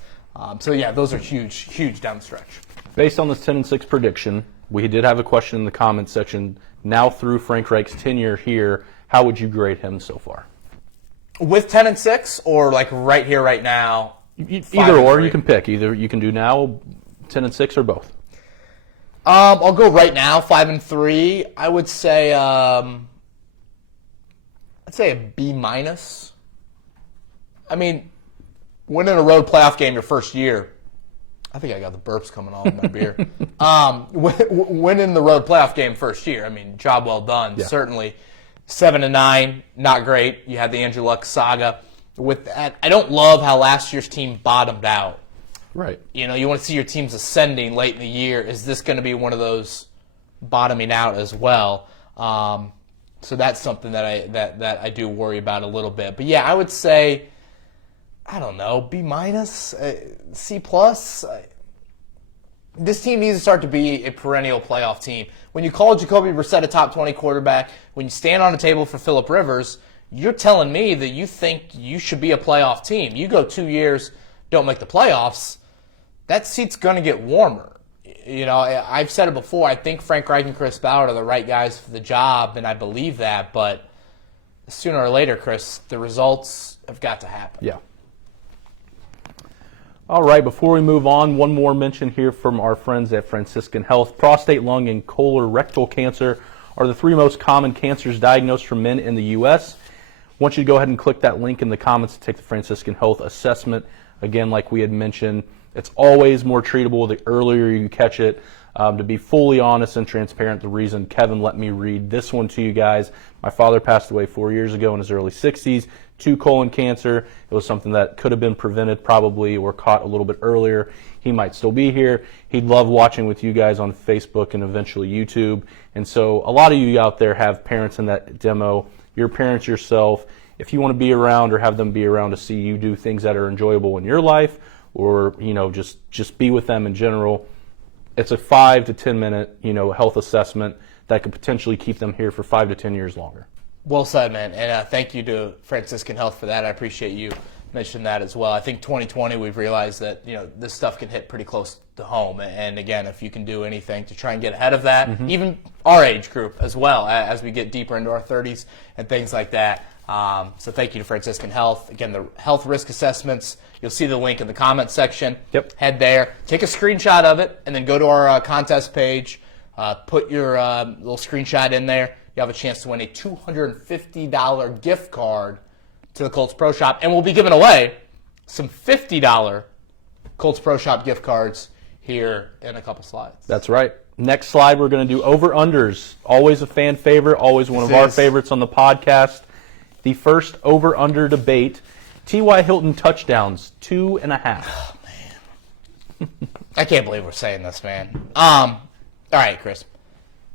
So, yeah, those are huge, huge down the stretch. Based on this 10-6 prediction, we did have a question in the comments section. Now through Frank Reich's tenure here, how would you grade him so far? With 10-6 or like right here, right now? Either or, you can pick. Either you can do now 10-6 or both. I'll go right now, 5-3. I would say, I'd say a B-. I mean, winning a road playoff game your first year. I think I got the burps coming on my beer. Winning the road playoff game first year. I mean, job well done, certainly. 7-9, not great. You had the Andrew Luck saga. With that, I don't love how last year's team bottomed out. Right. You know, you want to see your teams ascending late in the year. Is this going to be one of those bottoming out as well? So that's something that I do worry about a little bit. But yeah, I would say, I don't know, B-, C+. This team needs to start to be a perennial playoff team. When you call Jacoby Brissett a top 20 quarterback, when you stand on a table for Phillip Rivers, you're telling me that you think you should be a playoff team. You go 2 years, don't make the playoffs, that seat's going to get warmer. You know, I've said it before, I think Frank Reich and Chris Ballard are the right guys for the job, and I believe that, but sooner or later, Chris, the results have got to happen. Yeah. All right, before we move on, one more mention here from our friends at Franciscan Health. Prostate, lung, and colorectal cancer are the 3 most common cancers diagnosed for men in the U.S. I want you to go ahead and click that link in the comments to take the Franciscan Health assessment. Again, like we had mentioned, it's always more treatable the earlier you catch it. To be fully honest and transparent, the reason Kevin let me read this one to you guys, my father passed away 4 years ago in his early 60s, 2 colon cancer. It was something that could have been prevented probably or caught a little bit earlier. He might still be here. He'd love watching with you guys on Facebook and eventually YouTube. And so a lot of you out there have parents in that demo. You're parents yourself. If you want to be around or have them be around to see you do things that are enjoyable in your life or, you know, just be with them in general, it's a 5 to 10 minute, health assessment that could potentially keep them here for 5 to 10 years longer. Well said, man. And thank you to Franciscan Health for that. I appreciate you mentioning that as well. I think 2020 we've realized that, this stuff can hit pretty close to home. And again, if you can do anything to try and get ahead of that, even our age group as well, as we get deeper into our 30s and things like that. So thank you to Franciscan Health. Again, the health risk assessments, you'll see the link in the comment section. Yep. Head there, take a screenshot of it, and then go to our contest page. Put your little screenshot in there. You have a chance to win a $250 gift card to the Colts Pro Shop. And we'll be giving away some $50 Colts Pro Shop gift cards here in a couple slides. That's right. Next slide, we're going to do over-unders. Always a fan favorite, always one of our favorites on the podcast. The first over-under debate, T.Y. Hilton touchdowns, 2.5. Oh, man. I can't believe we're saying this, man. All right, Chris.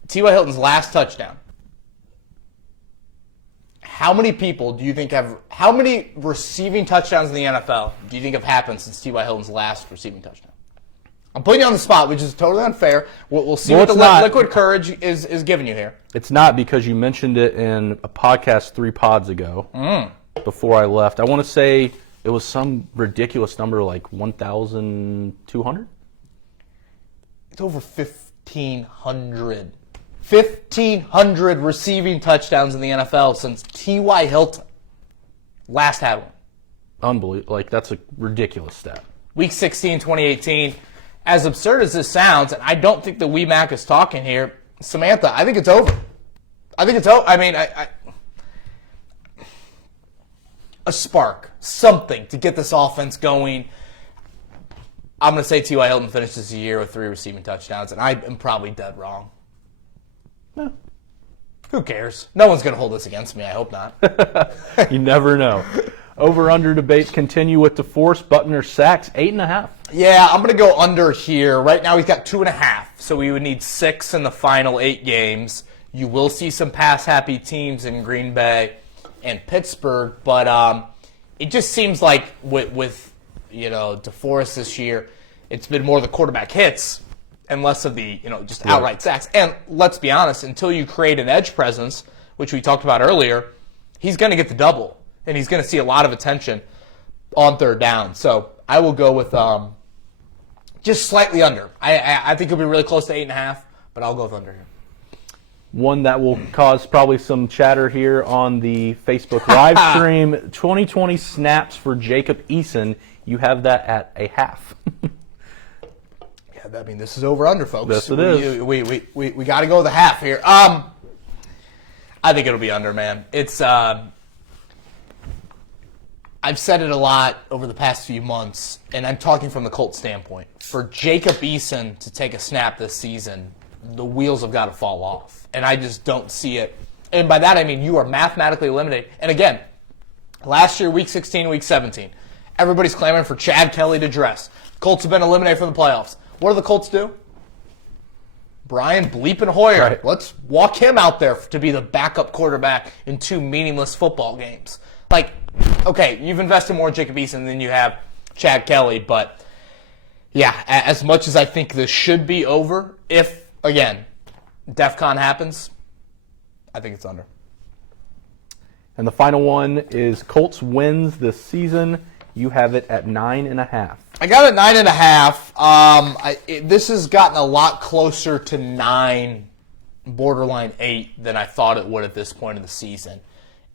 T.Y. Hilton's last touchdown. How many people do you think how many receiving touchdowns in the NFL do you think have happened since T.Y. Hilton's last receiving touchdown? I'm putting you on the spot, which is totally unfair. We'll see what the liquid courage is giving you here. It's not, because you mentioned it in a podcast 3 pods ago before I left. I want to say it was some ridiculous number like 1,200. It's over 1,500. 1,500 receiving touchdowns in the NFL since T.Y. Hilton last had one. Unbelievable. Like, that's a ridiculous stat. Week 16, 2018. As absurd as this sounds, and I don't think the Wee Mac is talking here, Samantha, I think it's over. I think it's over. I mean, a spark, something to get this offense going. I'm going to say T.Y. Hilton finishes the year with 3 receiving touchdowns, and I am probably dead wrong. No. Who cares? No one's going to hold this against me. I hope not. You never know. Over-under debates continue with DeForest Buckner sacks, 8.5. Yeah, I'm going to go under here. Right now he's got 2.5, so we would need 6 in the final 8 games. You will see some pass-happy teams in Green Bay and Pittsburgh, but it just seems like with DeForest this year, it's been more the quarterback hits and less of the just outright sacks. And let's be honest, until you create an edge presence, which we talked about earlier, he's going to get the double, and he's going to see a lot of attention on third down. So I will go with just slightly under. I think it'll be really close to 8.5, but I'll go with under here. One that will cause probably some chatter here on the Facebook live stream. 2020 snaps for Jacob Eason. You have that at a half. Yeah, I mean, this is over under, folks. Yes, it is. We got to go with a half here. I think it'll be under, man. It's I've said it a lot over the past few months, and I'm talking from the Colts standpoint. For Jacob Eason to take a snap this season, the wheels have got to fall off, and I just don't see it. And by that I mean you are mathematically eliminated. And again, last year, Week 16, Week 17, everybody's clamoring for Chad Kelly to dress. Colts have been eliminated from the playoffs. What do the Colts do? Brian Bleepin Hoyer. Right. Let's walk him out there to be the backup quarterback in 2 meaningless football games. Like, okay, you've invested more in Jacob Eason than you have Chad Kelly, but yeah, as much as I think this should be over, if, again, DEFCON happens, I think it's under. And the final one is Colts wins this season. You have it at 9.5. I got it 9.5. This has gotten a lot closer to 9, borderline 8, than I thought it would at this point of the season.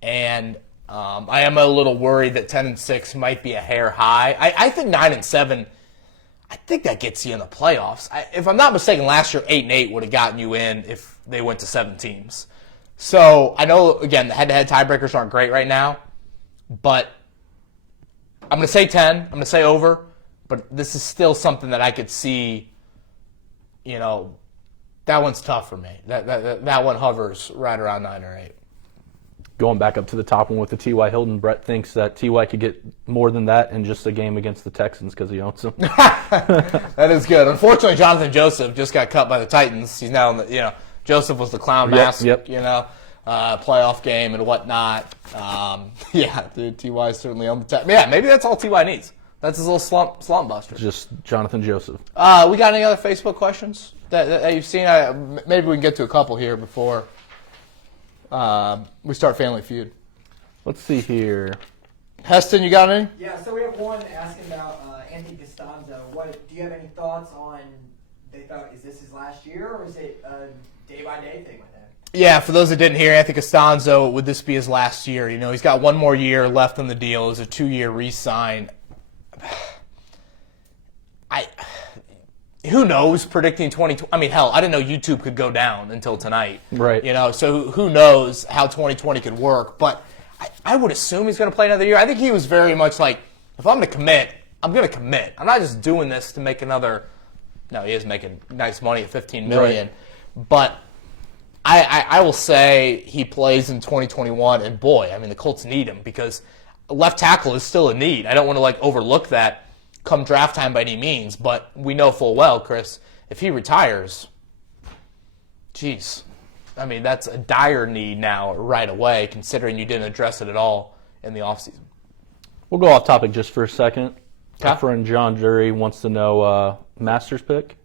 And I am a little worried that 10-6 might be a hair high. I think 9-7, I think that gets you in the playoffs. If I'm not mistaken, last year 8-8 would have gotten you in if they went to 7 teams. So I know, again, the head-to-head tiebreakers aren't great right now, but I'm going to say 10. I'm going to say over, but this is still something that I could see, that one's tough for me. That one hovers right around 9 or 8. Going back up to the top one with the T.Y. Hilton, Brett thinks that T.Y. could get more than that in just a game against the Texans because he owns them. That is good. Unfortunately, Jonathan Joseph just got cut by the Titans. He's now in the, Joseph was the clown mask, playoff game and whatnot. Dude, T.Y. certainly on the top. Yeah, maybe that's all T.Y. needs. That's his little slump buster. Just Jonathan Joseph. We got any other Facebook questions that you've seen? Maybe we can get to a couple here before we start Family Feud. Let's see here. Heston, you got any? Yeah, so we have one asking about Anthony Costanzo. Do you have any thoughts on, is this his last year, or is it a day-by-day thing with him? Yeah, for those that didn't hear, Anthony Costanzo, would this be his last year? He's got one more year left on the deal. It was a 2-year re-sign. Who knows predicting 2020? I mean, hell, I didn't know YouTube could go down until tonight. Right. So who knows how 2020 could work. But I would assume he's going to play another year. I think he was very much like, if I'm going to commit, I'm going to commit. I'm not just doing this to make another. No, he is making nice money at $15 million. Right. But I will say he plays in 2021. And boy, I mean, the Colts need him because left tackle is still a need. I don't want to overlook that come draft time by any means, but we know full well, Chris, if he retires, geez, I mean, that's a dire need now right away, considering you didn't address it at all in the offseason. We'll go off topic just for a second. Okay. My friend John Jury wants to know Masters pick.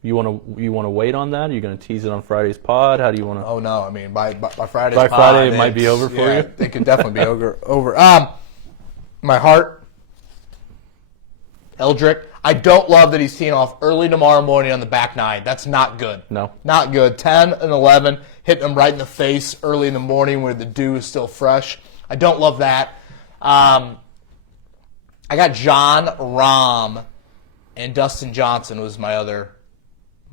You want to wait on that? Are you going to tease it on Friday's pod? How do you want to? Oh no, I mean by Friday's by pod, Friday it might be over for you. It could definitely be over. My heart Eldrick. I don't love that he's teeing off early tomorrow morning on the back nine. That's not good. No. Not good. 10 and 11, hitting him right in the face early in the morning where the dew is still fresh. I don't love that. I got John Rahm, and Dustin Johnson was my other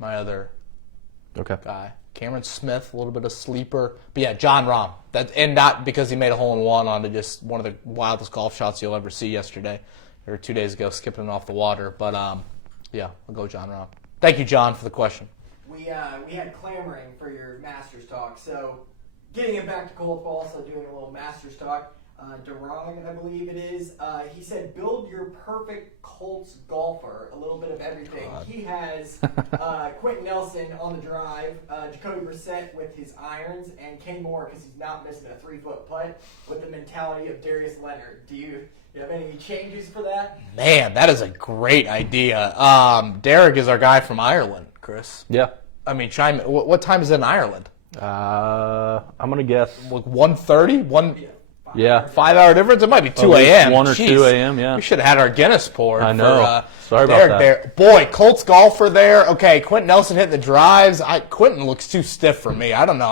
guy. Cameron Smith, a little bit of sleeper. But yeah, John Rahm. And not because he made a hole-in-one onto just one of the wildest golf shots you'll ever see yesterday. Or 2 days ago, skipping it off the water. But, yeah, I'll go John Rahm. Thank you, John, for the question. We had clamoring for your Masters talk. So getting it back to Colts ball, so doing a little Masters talk. Durang, I believe it is. He said, build your perfect Colts golfer. A little bit of everything. God. He has Quentin Nelson on the drive, Jacoby Brissett with his irons, and Kenny Moore, because he's not missing a 3-foot putt, with the mentality of Darius Leonard. Do you have any changes for that? Man, that is a great idea. Derek is our guy from Ireland, Chris. Yeah. I mean, what time is it in Ireland? I'm going to guess. Like 1:30? Yeah. 5 hour difference? It might be 2 a.m. 1 or Jeez. 2 a.m., yeah. We should have had our Guinness poured. I know. Sorry about Derek that. there. Boy, Colts golfer there. Okay, Quentin Nelson hitting the drives. Quentin looks too stiff for me. I don't know.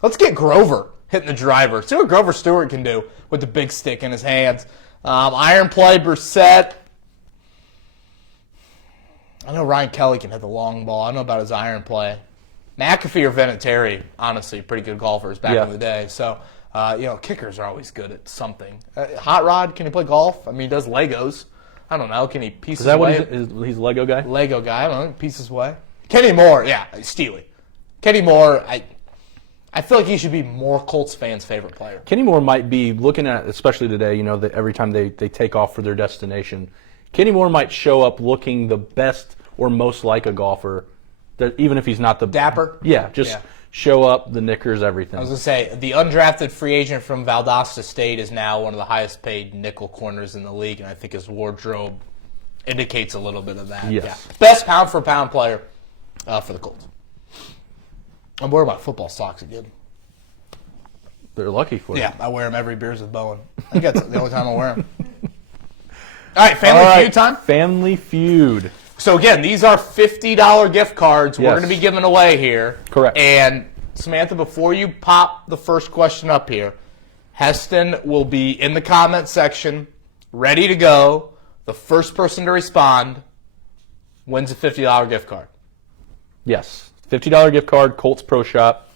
Let's get Grover hitting the driver. See what Grover Stewart can do with the big stick in his hands. Iron play, Brissett. I know Ryan Kelly can hit the long ball. I don't know about his iron play. McAfee or Vinatieri, honestly, pretty good golfers back in the day. So, kickers are always good at something. Hot Rod, can he play golf? I mean, he does Legos. I don't know. Can he piece his way? Is that what he's a Lego guy? Lego guy. I don't know. Piece his way. Kenny Moore, yeah, Steely. Kenny Moore, I feel like he should be more Colts fans' favorite player. Kenny Moore might be looking at, especially today, that every time they take off for their destination, Kenny Moore might show up looking the best or most like a golfer, that even if he's not the dapper. Yeah, show up, the knickers, everything. I was going to say, the undrafted free agent from Valdosta State is now one of the highest paid nickel corners in the league, and I think his wardrobe indicates a little bit of that. Yes. Yeah. Best pound-for-pound player for the Colts. I'm wearing my football socks again. They're lucky for you. Yeah, I wear them every Beers with Bowen. I think that's the only time I wear them. All right, Family Feud time? Family Feud. So, again, these are $50 gift cards Yes. we're going to be giving away here. Correct. And, Samantha, before you pop the first question up here, Heston will be in the comment section, ready to go. The first person to respond wins a $50 gift card. Yes. $50 gift card, Colts Pro Shop.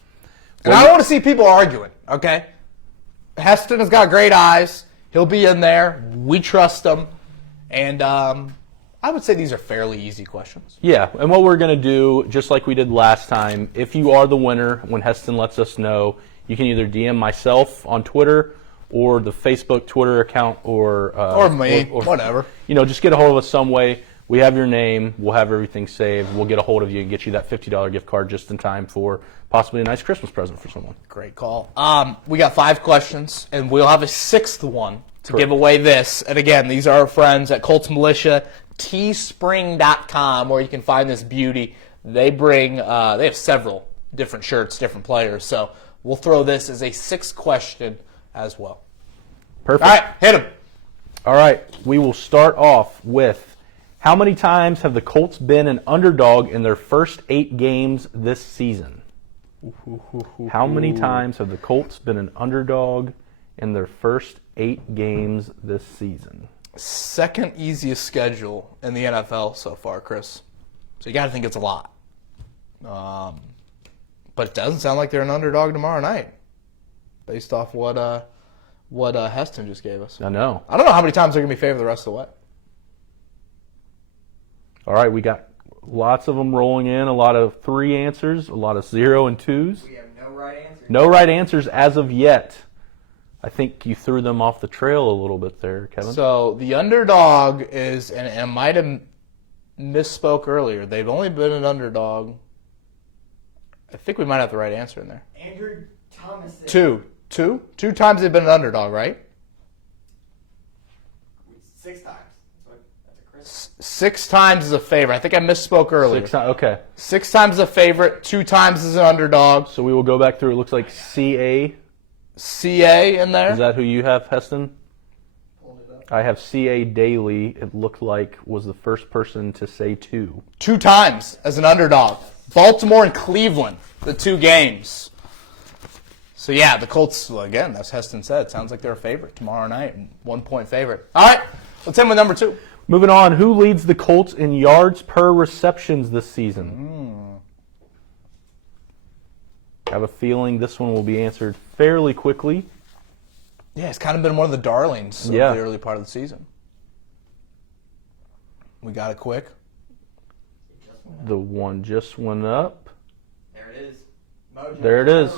And I don't want to see people arguing, okay? Heston has got great eyes. He'll be in there. We trust him. And I would say these are fairly easy questions. Yeah, and what we're going to do, just like we did last time, if you are the winner, when Heston lets us know, you can either DM myself on Twitter or the Facebook Twitter account or me, or whatever. Just get a hold of us some way. We have your name. We'll have everything saved. We'll get a hold of you and get you that $50 gift card just in time for possibly a nice Christmas present for someone. Great call. We got 5 questions, and we'll have a 6th one to give away this. And again, these are our friends at Colts Militia, teespring.com, where you can find this beauty. They have several different shirts, different players. So we'll throw this as a 6th question as well. Perfect. All right, hit him. All right, we will start off with, how many times have the Colts been an underdog in their first 8 games this season? How many times have the Colts been an underdog in their first 8 games this season? Second easiest schedule in the NFL so far, Chris. So you got to think it's a lot. But it doesn't sound like they're an underdog tomorrow night, based off what Heston just gave us. I know. I don't know how many times they're going to be favored the rest of the way. All right, we got lots of them rolling in, a lot of 3 answers, a lot of 0 and 2s. We have no right answer. No right answers as of yet. I think you threw them off the trail a little bit there, Kevin. So the underdog is, and I might have misspoke earlier, they've only been an underdog. I think we might have the right answer in there. Andrew Thomas. 2. 2 times they've been an underdog, right? 6 times. That's a Chris. 6 times is a favorite. I think I misspoke earlier. 6 times, okay. 6 times is a favorite, 2 times is an underdog. So we will go back through. It looks like CA. CA in there. Is that who you have, Heston? I have C.A. Daly, it looked like, was the first person to say 2. 2 times as an underdog. Baltimore and Cleveland, the 2 games. So, yeah, the Colts, well, again, as Heston said, sounds like they're a favorite tomorrow night, 1-point favorite. All right, let's end with number 2. Moving on, who leads the Colts in yards per receptions this season? I have a feeling this one will be answered fairly quickly. Yeah, it's kind of been one of the darlings of the early part of the season. We got it quick. The one just went up. There it is. Mojo. There it is.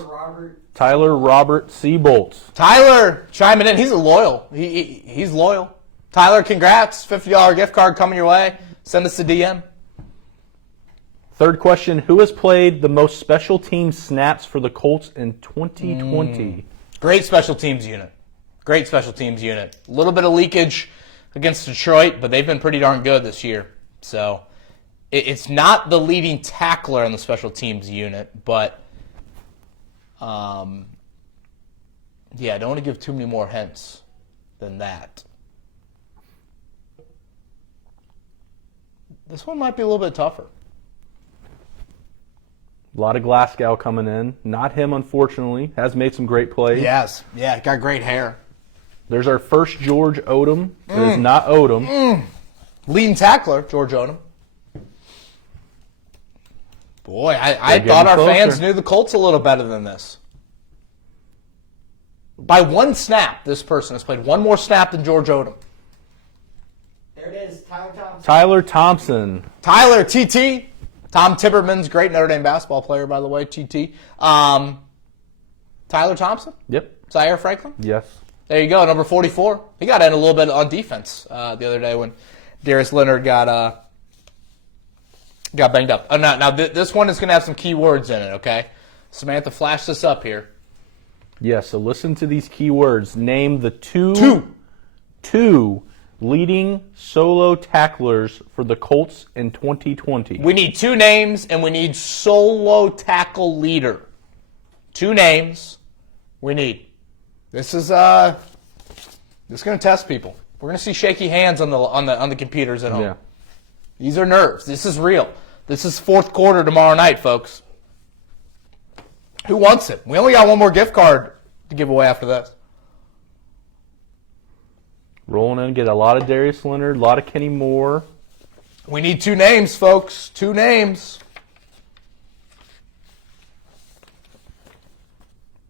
Tyler Robert Seabolts. Tyler chiming in. He's loyal. He's loyal. Tyler, congrats. $50 gift card coming your way. Send us a DM. Third question, who has played the most special team snaps for the Colts in 2020? Great special teams unit. Great special teams unit. A little bit of leakage against Detroit, but they've been pretty darn good this year. So it's not the leading tackler on the special teams unit, but yeah, I don't want to give too many more hints than that. This one might be a little bit tougher. A lot of Glasgow coming in. Not him, unfortunately. Has made some great plays. Yes. Yeah, got great hair. There's our first George Odom. It is not Odom. Leading tackler, George Odom. Boy, I They're thought our getting fans closer. knew the Colts a little better than this. By 1 snap, this person has played 1 more snap than George Odom. There it is. Tyler Thompson. Tyler Thompson. Tyler, TT. Tom Tiberman's great Notre Dame basketball player, by the way, TT. Tyler Thompson? Yep. Zaire Franklin? Yes. There you go, number 44. He got in a little bit on defense the other day when Darius Leonard got banged up. Now this one is going to have some key words in it, okay? Samantha, flash this up here. Yes, so listen to these key words. Name the two leading solo tacklers for the Colts in 2020. We need 2 names, and we need solo tackle leader. 2 names we need. This is going to test people. We're going to see shaky hands on the computers at home. Yeah. These are nerves. This is real. This is 4th quarter tomorrow night, folks. Who wants it? We only got 1 more gift card to give away after this. Rolling in, get a lot of Darius Leonard, a lot of Kenny Moore. We need 2 names, folks. 2 names.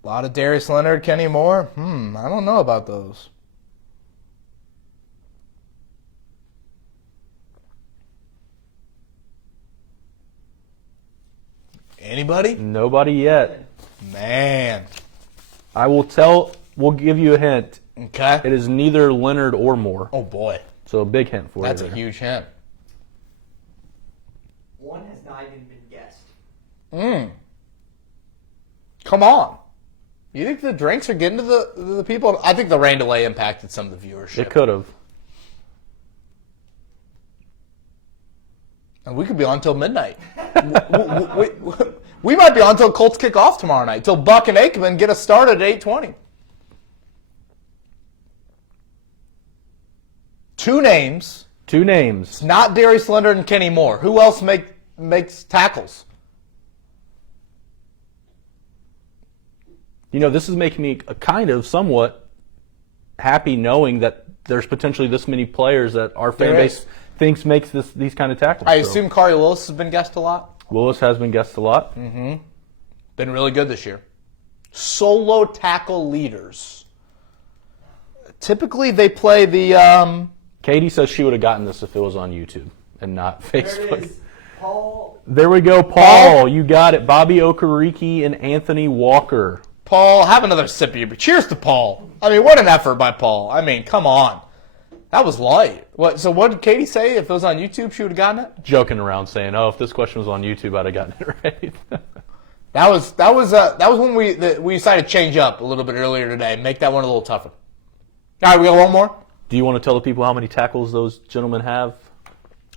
A lot of Darius Leonard, Kenny Moore. I don't know about those. Anybody? Nobody yet. Man. We'll give you a hint. Okay. It is neither Leonard or Moore. Oh, boy. So a big hint for That's you. a there. huge hint. One has not even been guessed. Come on. You think the drinks are getting to the people? I think the rain delay impacted some of the viewership. It could have. And we could be on till midnight. we might be on till Colts kick off tomorrow night, till Buck and Aikman get us started at 8:20. 2 names. 2 names. It's not Darius Leonard and Kenny Moore. Who else makes tackles? You know, this is making me kind of somewhat happy knowing that there's potentially this many players that our fan There base is. thinks makes these kind of tackles. I So, assume Kari Lewis has been guessed a lot. Willis has been guessed a lot. Been really good this year. Solo tackle leaders. Typically they play the... Katie says she would have gotten this if it was on YouTube and not There Facebook. it is. Paul. There we go, Paul. You got it. Bobby Okereke and Anthony Walker. Paul, have another sip of your beer. Cheers to Paul. I mean, what an effort by Paul. I mean, come on. That was light. So what did Katie say? If it was on YouTube, she would have gotten it? Joking around saying, "Oh, if this question was on YouTube, I'd have gotten it right." That was when we decided to change up a little bit earlier today. Make that one a little tougher. All right, we got 1 more. Do you want to tell the people how many tackles those gentlemen have?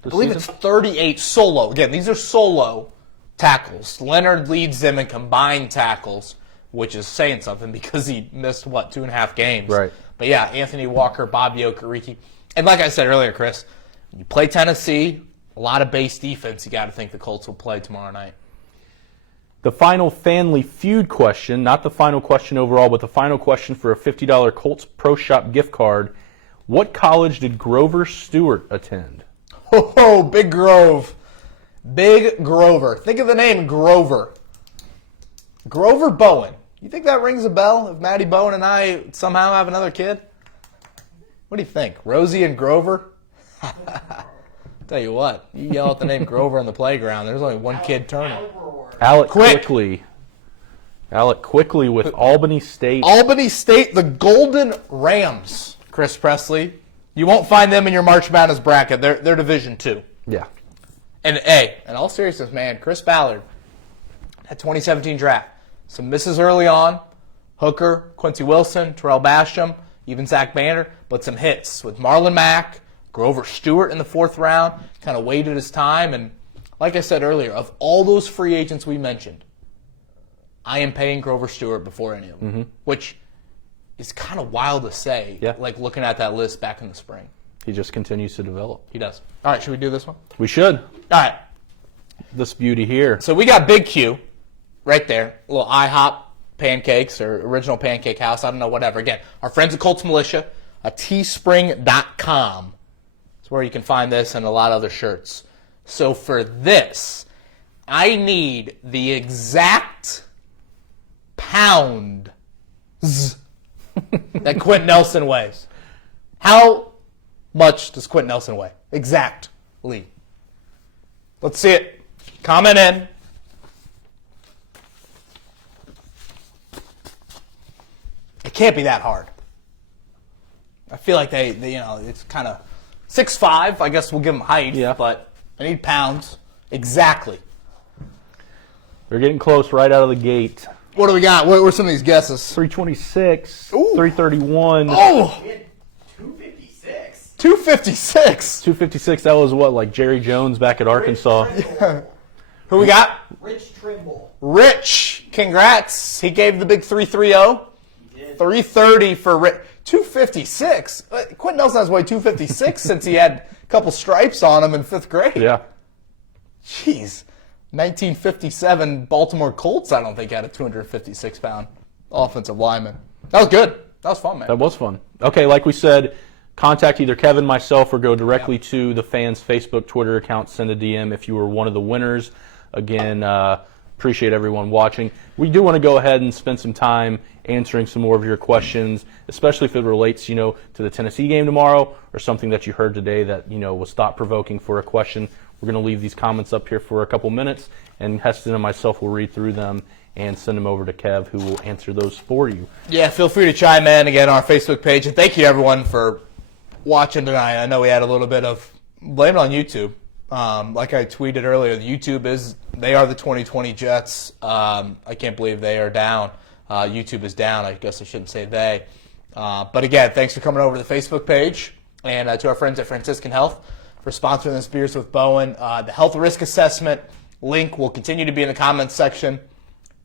I believe it's 38 solo. Again, these are solo tackles. Leonard leads them in combined tackles, which is saying something because he missed, 2.5 games. Right. But yeah, Anthony Walker, Bobby Okereke. And like I said earlier, Chris, you play Tennessee, a lot of base defense. You got to think the Colts will play tomorrow night. The final family feud question, not the final question overall, but the final question for a $50 Colts Pro Shop gift card. What college did Grover Stewart attend? Oh, Big Grove. Big Grover. Think of the name Grover. Grover Bowen. You think that rings a bell if Maddie Bowen and I somehow have another kid? What do you think? Rosie and Grover? Tell you what, you yell at the name Grover on the playground, there's only one kid turning. Alec Quickly. Alec Quickly with Albany State. Albany State, the Golden Rams, Chris Presley. You won't find them in your March Madness bracket. They're Division II. Yeah. And hey, in all seriousness, man, Chris Ballard, that 2017 draft, some misses early on. Hooker, Quincy Wilson, Terrell Basham, even Zach Banner, but some hits with Marlon Mack, Grover Stewart in the 4th round, kind of waited his time. And like I said earlier, of all those free agents we mentioned, I am paying Grover Stewart before any of them, which is kind of wild to say, like looking at that list back in the spring. He just continues to develop. He does. All right, should we do this one? We should. All right. This beauty here. So we got Big Q right there, a little IHOP pancakes or original pancake house, I don't know, whatever. Again, our friends at Colts Militia, teespring.com. That's where you can find this and a lot of other shirts. So for this, I need the exact pounds that Quentin Nelson weighs. How much does Quentin Nelson weigh? Exactly. Let's see it. Comment in. It can't be that hard. I feel like they it's kind of 6'5", I guess we'll give them height, but I need pounds. Exactly. They're getting close right out of the gate. What do we got? What were some of these guesses? 326, Ooh. 331. Oh! We had 256. 256. 256, that was what, like Jerry Jones back at Arkansas. Who we got? Rich Trimble. Rich. Congrats. He gave the big 330. He did. 330 for Rich. 256. Quentin Nelson has weighed 256 since he had a couple stripes on him in 5th grade. Yeah. Jeez. 1957 Baltimore Colts, I don't think, had a 256-pound offensive lineman. That was good. That was fun, man. That was fun. Okay, like we said, contact either Kevin, myself, or go directly to the fans' Facebook, Twitter account. Send a DM if you were one of the winners. Again, appreciate everyone watching. We do want to go ahead and spend some time answering some more of your questions, especially if it relates, to the Tennessee game tomorrow or something that you heard today that, was thought-provoking for a question. We're going to leave these comments up here for a couple minutes, and Heston and myself will read through them and send them over to Kev, who will answer those for you. Yeah, feel free to chime in again on our Facebook page. And thank you, everyone, for watching tonight. I know we had a little bit of blame it on YouTube. Like I tweeted earlier, they are the 2020 Jets. I can't believe they are down. YouTube is down. I guess I shouldn't say they. But again, thanks for coming over to the Facebook page, and to our friends at Franciscan Health for sponsoring this Beers with Bowen. The health risk assessment link will continue to be in the comments section.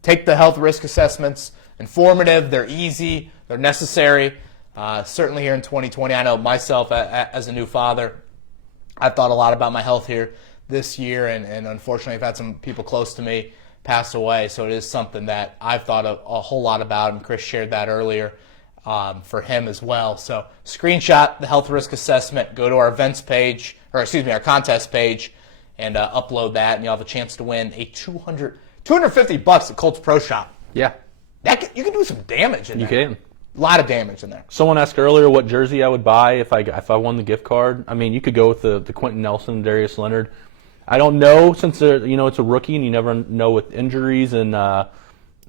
Take the health risk assessments. Informative. They're easy. They're necessary. Certainly here in 2020, I know myself as a new father, I've thought a lot about my health here this year, and unfortunately I've had some people close to me pass away, so it is something that I've thought a whole lot about, and Chris shared that earlier for him as well. So screenshot the health risk assessment, go to our events page, our contest page, and upload that, and you'll have a chance to win a $250 at Colts Pro Shop. Yeah. You can do some damage in there. You can. A lot of damage in there. Someone asked earlier what jersey I would buy if I won the gift card. I mean, you could go with the Quentin Nelson, Darius Leonard. I don't know, since it's a rookie and you never know with injuries and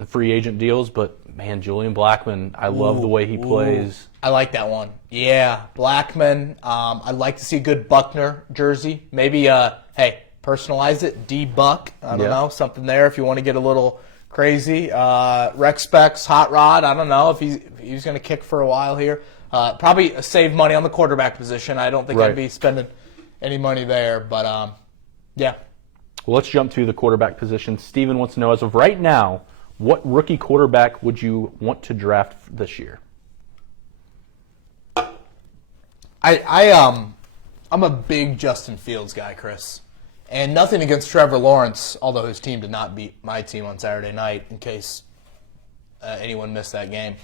free agent deals. But man, Julian Blackmon, I love the way he plays. I like that one. Yeah, Blackmon. I'd like to see a good Buckner jersey. Maybe personalize it, D-Buck. I don't know, something there if you want to get a little crazy. Rex Specs, Hot Rod. I don't know if he's going to kick for a while here. Probably save money on the quarterback position. I don't think I'd be spending any money there, but yeah. Well, let's jump to the quarterback position. Steven wants to know, as of right now, what rookie quarterback would you want to draft this year? I'm a big Justin Fields guy, Chris. And nothing against Trevor Lawrence, although his team did not beat my team on Saturday night, in case anyone missed that game.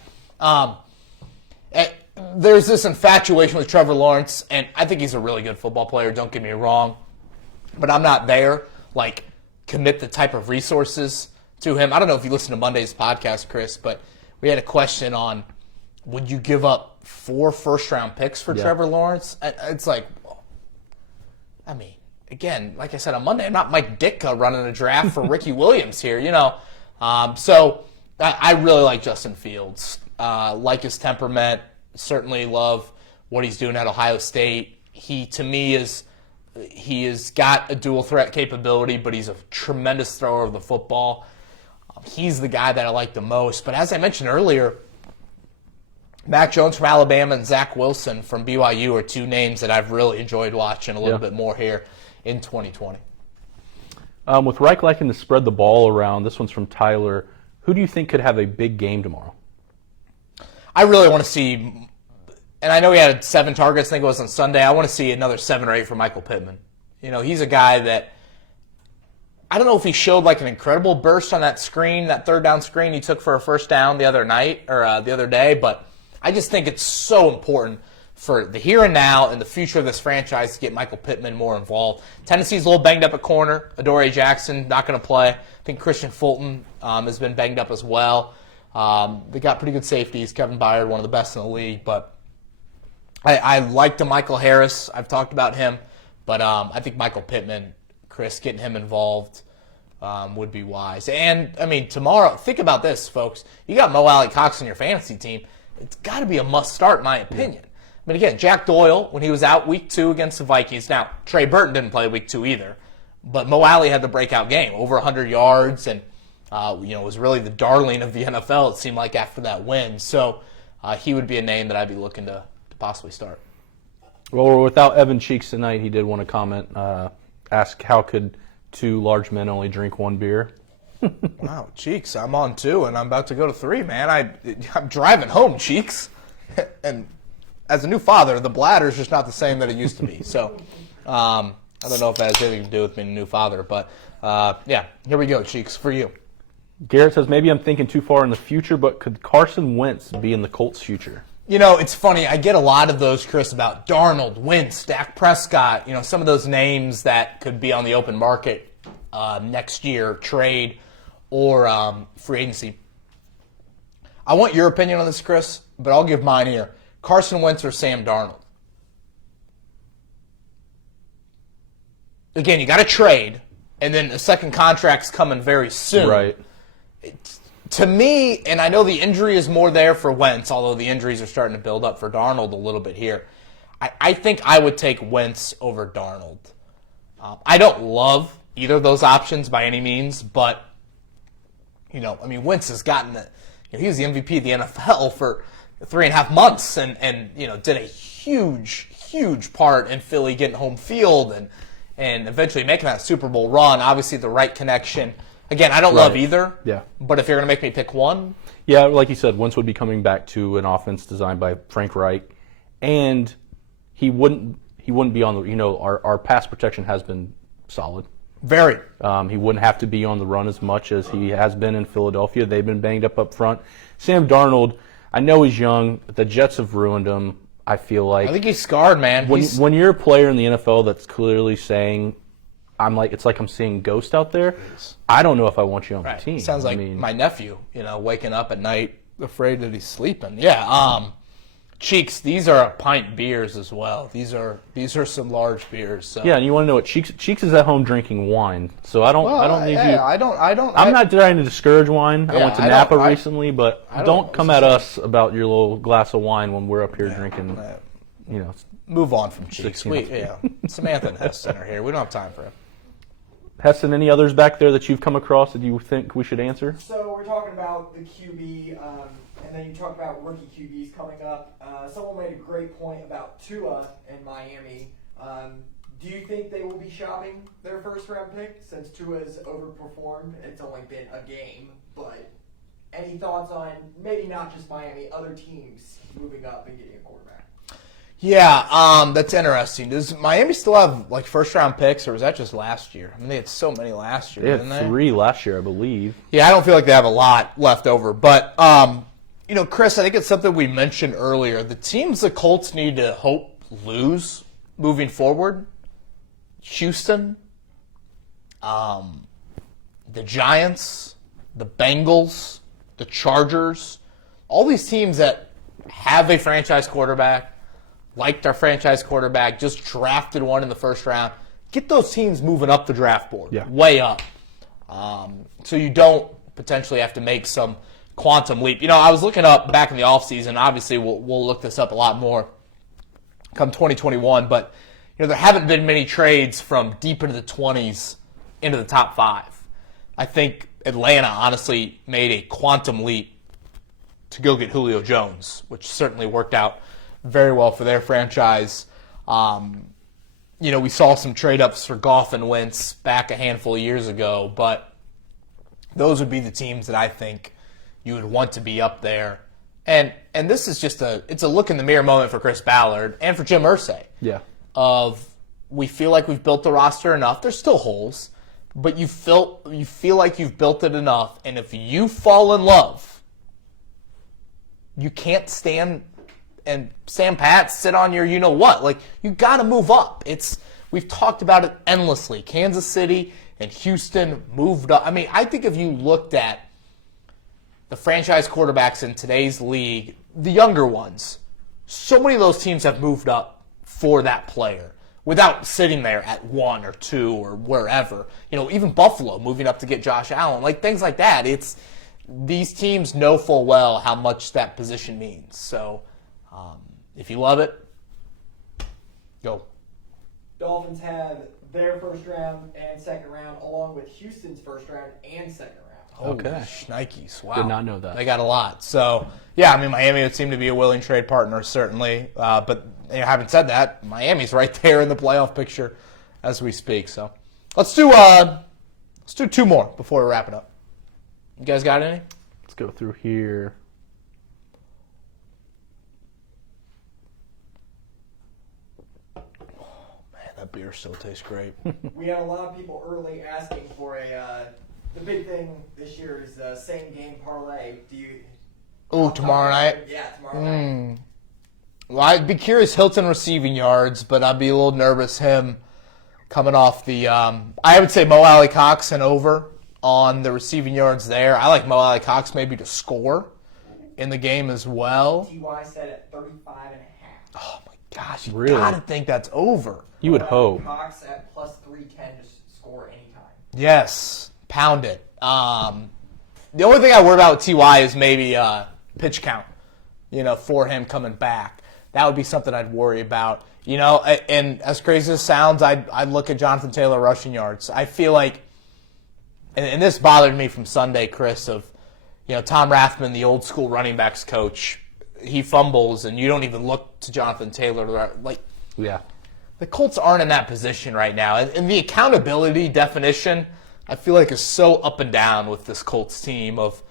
There's this infatuation with Trevor Lawrence, and I think he's a really good football player, don't get me wrong. But I'm not there, commit the type of resources to him. I don't know if you listened to Monday's podcast, Chris, but we had a question on, would you give up 4 first-round picks for Trevor Lawrence? It's again, like I said on Monday, I'm not Mike Ditka running a draft for Ricky Williams here, So I really like Justin Fields. Like his temperament, certainly love what he's doing at Ohio State. He has got a dual threat capability, but he's a tremendous thrower of the football. He's the guy that I like the most. But as I mentioned earlier, Mac Jones from Alabama and Zach Wilson from BYU are 2 names that I've really enjoyed watching a little bit more here in 2020. With Reich liking to spread the ball around, this one's from Tyler. Who do you think could have a big game tomorrow? I really want to see, and I know he had 7 targets, I think it was on Sunday. I want to see another 7 or 8 from Michael Pittman. He's a guy that, I don't know if he showed an incredible burst on that screen, that 3rd down screen he took for a first down the other day, but I just think it's so important for the here and now and the future of this franchise to get Michael Pittman more involved. Tennessee's a little banged up at corner. Adoree Jackson not going to play. I think Christian Fulton has been banged up as well. They got pretty good safeties. Kevin Byard, one of the best in the league. But I like Michael Harris. I've talked about him. But I think Michael Pittman, Chris, getting him involved would be wise. And, tomorrow, think about this, folks. You got Mo Alley Cox on your fantasy team. It's got to be a must-start, in my opinion. Again, Jack Doyle, when he was out week 2 against the Vikings. Now, Trey Burton didn't play week 2 either. But Mo Alley had the breakout game, over 100 yards, and was really the darling of the NFL, it seemed like, after that win. So he would be a name that I'd be looking to possibly start. Well, without Evan Cheeks tonight, he did want to comment, ask how could 2 large men only drink 1 beer? Wow, Cheeks, I'm on 2, and I'm about to go to 3, man. I'm driving home, Cheeks. And as a new father, the bladder is just not the same that it used to be. So I don't know if that has anything to do with being a new father. But, here we go, Cheeks, for you. Garrett says, maybe I'm thinking too far in the future, but could Carson Wentz be in the Colts' future? It's funny. I get a lot of those, Chris, about Darnold, Wentz, Dak Prescott, some of those names that could be on the open market next year, trade or free agency. I want your opinion on this, Chris, but I'll give mine here. Carson Wentz or Sam Darnold? Again, you got to trade, and then the second contract's coming very soon. Right. To me, and I know the injury is more there for Wentz, although the injuries are starting to build up for Darnold a little bit here. I think I would take Wentz over Darnold. I don't love either of those options by any means, but, Wentz has gotten he was the MVP of the NFL for 3.5 months and did a huge part in Philly getting home field and eventually making that Super Bowl run. Obviously, the right connection. Again, I don't love either. Yeah. But if you're going to make me pick one. Yeah, like you said, Wentz would be coming back to an offense designed by Frank Reich, and he wouldn't be on the, our pass protection has been solid. Very. He wouldn't have to be on the run as much as he has been in Philadelphia. They've been banged up front. Sam Darnold, I know he's young. The Jets have ruined him, I feel like. I think he's scarred, man. When you're a player in the NFL that's clearly saying, it's like I'm seeing Ghost out there, I don't know if I want you on the team. Sounds like my nephew, waking up at night afraid that he's sleeping. Yeah. Cheeks, these are pint beers as well. These are some large beers. So. Yeah, and you want to know what Cheeks is at home drinking wine. So I don't need you. I'm not trying to discourage wine. I went to Napa recently, but don't come at us about your little glass of wine when we're up here drinking. Move on from Cheeks. Samantha and Heston are here. We don't have time for him. Heston, any others back there that you've come across that you think we should answer? So we're talking about the QB, and then you talk about rookie QBs coming up. Someone made a great point about Tua in Miami. Do you think they will be shopping their first-round pick since Tua's overperformed? It's only been a game, but any thoughts on maybe not just Miami, other teams moving up and getting a quarterback? Yeah, that's interesting. Does Miami still have like first round picks, or was that just last year? I mean, they had so many last year, They didn't had they? 3 last year, I believe. Yeah, I don't feel like they have a lot left over. But, Chris, I think it's something we mentioned earlier. The teams the Colts need to hope lose moving forward, Houston, the Giants, the Bengals, the Chargers, all these teams that have a franchise quarterback, liked our franchise quarterback, just drafted one in the first round. Get those teams moving up the draft board, way up. So you don't potentially have to make some quantum leap. I was looking up back in the offseason. Obviously, we'll look this up a lot more come 2021. But, there haven't been many trades from deep into the 20s into the top 5. I think Atlanta honestly made a quantum leap to go get Julio Jones, which certainly worked out very well for their franchise. We saw some trade-ups for Goff and Wentz back a handful of years ago, but those would be the teams that I think you would want to be up there. And this is just it's a look in the mirror moment for Chris Ballard and for Jim Irsay. Yeah. We feel like we've built the roster enough. There's still holes, but you feel like you've built it enough. And if you fall in love, you can't stand pat, sit on your you-know-what. Like, you got to move up. We've talked about it endlessly. Kansas City and Houston moved up. I mean, I think if you looked at the franchise quarterbacks in today's league, the younger ones, so many of those teams have moved up for that player without sitting there at 1 or 2 or wherever. Even Buffalo moving up to get Josh Allen, like things like that. These teams know full well how much that position means. So, if you love it, go. Dolphins have their first round and second round, along with Houston's first round and second round. Okay. Shnikes. Wow. Did not know that. They got a lot. So, yeah, I mean, Miami would seem to be a willing trade partner, certainly. But having said that, Miami's right there in the playoff picture as we speak. So, let's do 2 more before we wrap it up. You guys got any? Let's go through here. That beer still tastes great. We had a lot of people early asking for the big thing this year is the same game parlay. Tomorrow night? Yeah, tomorrow night. Well, I'd be curious Hilton receiving yards, but I'd be a little nervous him coming off the I would say Mo Alley Cox and over on the receiving yards there. I like Mo Alley Cox maybe to score in the game as well. T.Y. said at 35.5. Oh my gosh, you Really? gotta think that's over. You would hope. Cox at plus 310 to score anytime. Yes, pound it. The only thing I worry about with T.Y. is maybe pitch count, for him coming back. That would be something I'd worry about. And as crazy as it sounds, I'd look at Jonathan Taylor rushing yards. I feel like, and this bothered me from Sunday, Chris, of, Tom Rathman, the old school running backs coach, he fumbles and you don't even look to Jonathan Taylor. Yeah. The Colts aren't in that position right now. And the accountability definition, I feel like, is so up and down with this Colts team of,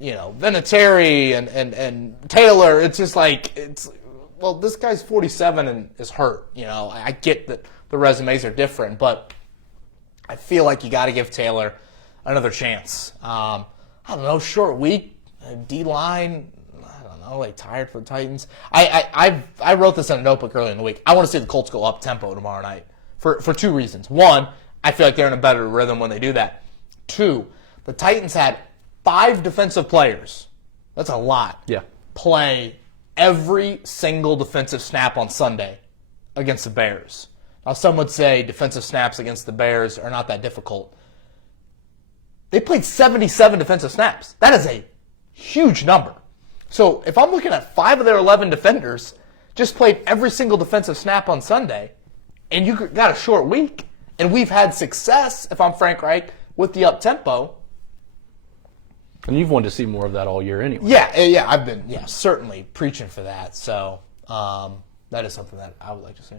Vinatieri and Taylor. It's just this guy's 47 and is hurt. I get that the resumes are different, but I feel like you got to give Taylor another chance. I don't know, short week, D-line, tired for the Titans. I wrote this in a notebook earlier in the week. I want to see the Colts go up tempo tomorrow night for 2 reasons. 1, I feel like they're in a better rhythm when they do that. 2, the Titans had 5 defensive players. That's a lot. Yeah. Play every single defensive snap on Sunday against the Bears. Now, some would say defensive snaps against the Bears are not that difficult. They played 77 defensive snaps. That is a huge number. So if I'm looking at 5 of their 11 defenders just played every single defensive snap on Sunday, and you got a short week, and we've had success, if I'm Frank Reich, with the up-tempo. And you've wanted to see more of that all year anyway. Yeah, I've been certainly preaching for that. So that is something that I would like to see.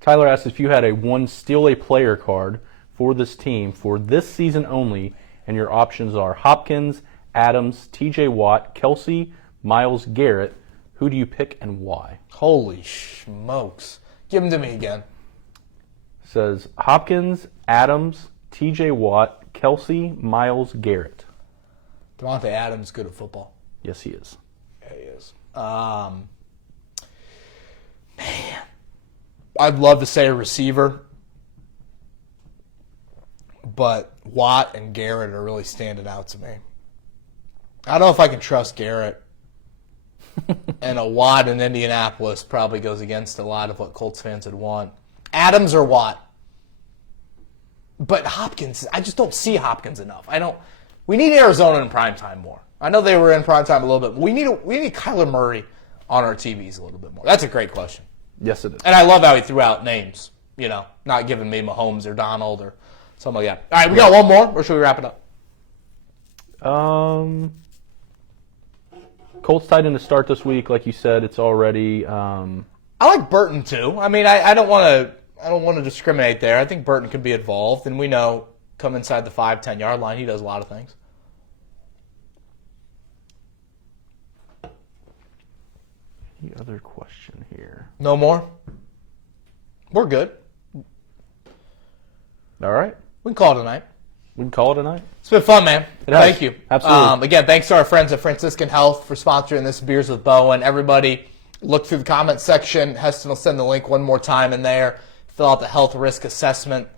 Tyler asked if you had a steal a player card for this team for this season only, and your options are Hopkins, Adams, T.J. Watt, Kelsey, Myles Garrett, Who do you pick and why? Holy smokes. Give them to me again. Says Hopkins, Adams, T.J. Watt, Kelsey, Miles, Garrett. Devontae Adams good at football. Yes, he is. Yeah, he is. Man. I'd love to say a receiver, but Watt and Garrett are really standing out to me. I don't know if I can trust Garrett. And a Watt in Indianapolis probably goes against a lot of what Colts fans would want. Adams or Watt? But Hopkins, I just don't see Hopkins enough. We need Arizona in primetime more. I know they were in primetime a little bit. But we need Kyler Murray on our TVs a little bit more. That's a great question. Yes, it is. And I love how he threw out names, not giving me Mahomes or Donald or something like that. All right, we got one more, or should we wrap it up? Colts tight end to start this week, like you said. It's already. I like Burton too. I mean, I don't want to discriminate there. I think Burton could be involved, and we know come inside the 5-10 yard line, he does a lot of things. Any other question here? No more. We're good. All right, We can call it a night. we can call it a night. It's been fun, man. It has. Thank you. Absolutely. Again, thanks to our friends at Franciscan Health for sponsoring this Beers with Bowen. Everybody, look through the comments section. Heston will send the link one more time in there. Fill out the health risk assessment.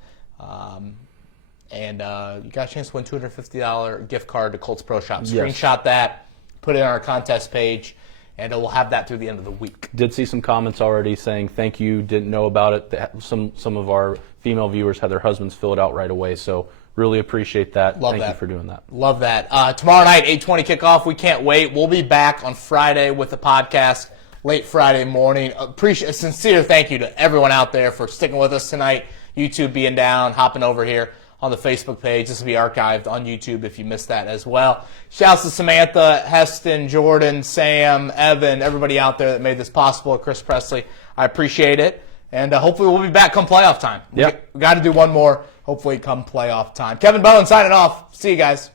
And you got a chance to win $250 gift card to Colts Pro Shop. Screenshot that, put it on our contest page, and we'll have that through the end of the week. Did see some comments already saying thank you, didn't know about it. Some of our female viewers had their husbands fill it out right away, so really appreciate that. Thank you for doing that. Love that. Tomorrow night, 8:20 kickoff. We can't wait. We'll be back on Friday with the podcast late Friday morning. Appreciate a sincere thank you to everyone out there for sticking with us tonight. YouTube being down, hopping over here on the Facebook page. This will be archived on YouTube if you missed that as well. Shouts to Samantha, Heston, Jordan, Sam, Evan, everybody out there that made this possible. Chris Presley, I appreciate it. And hopefully we'll be back come playoff time. Yep. We got to do one more, hopefully come playoff time. Kevin Bowen signing off. See you guys.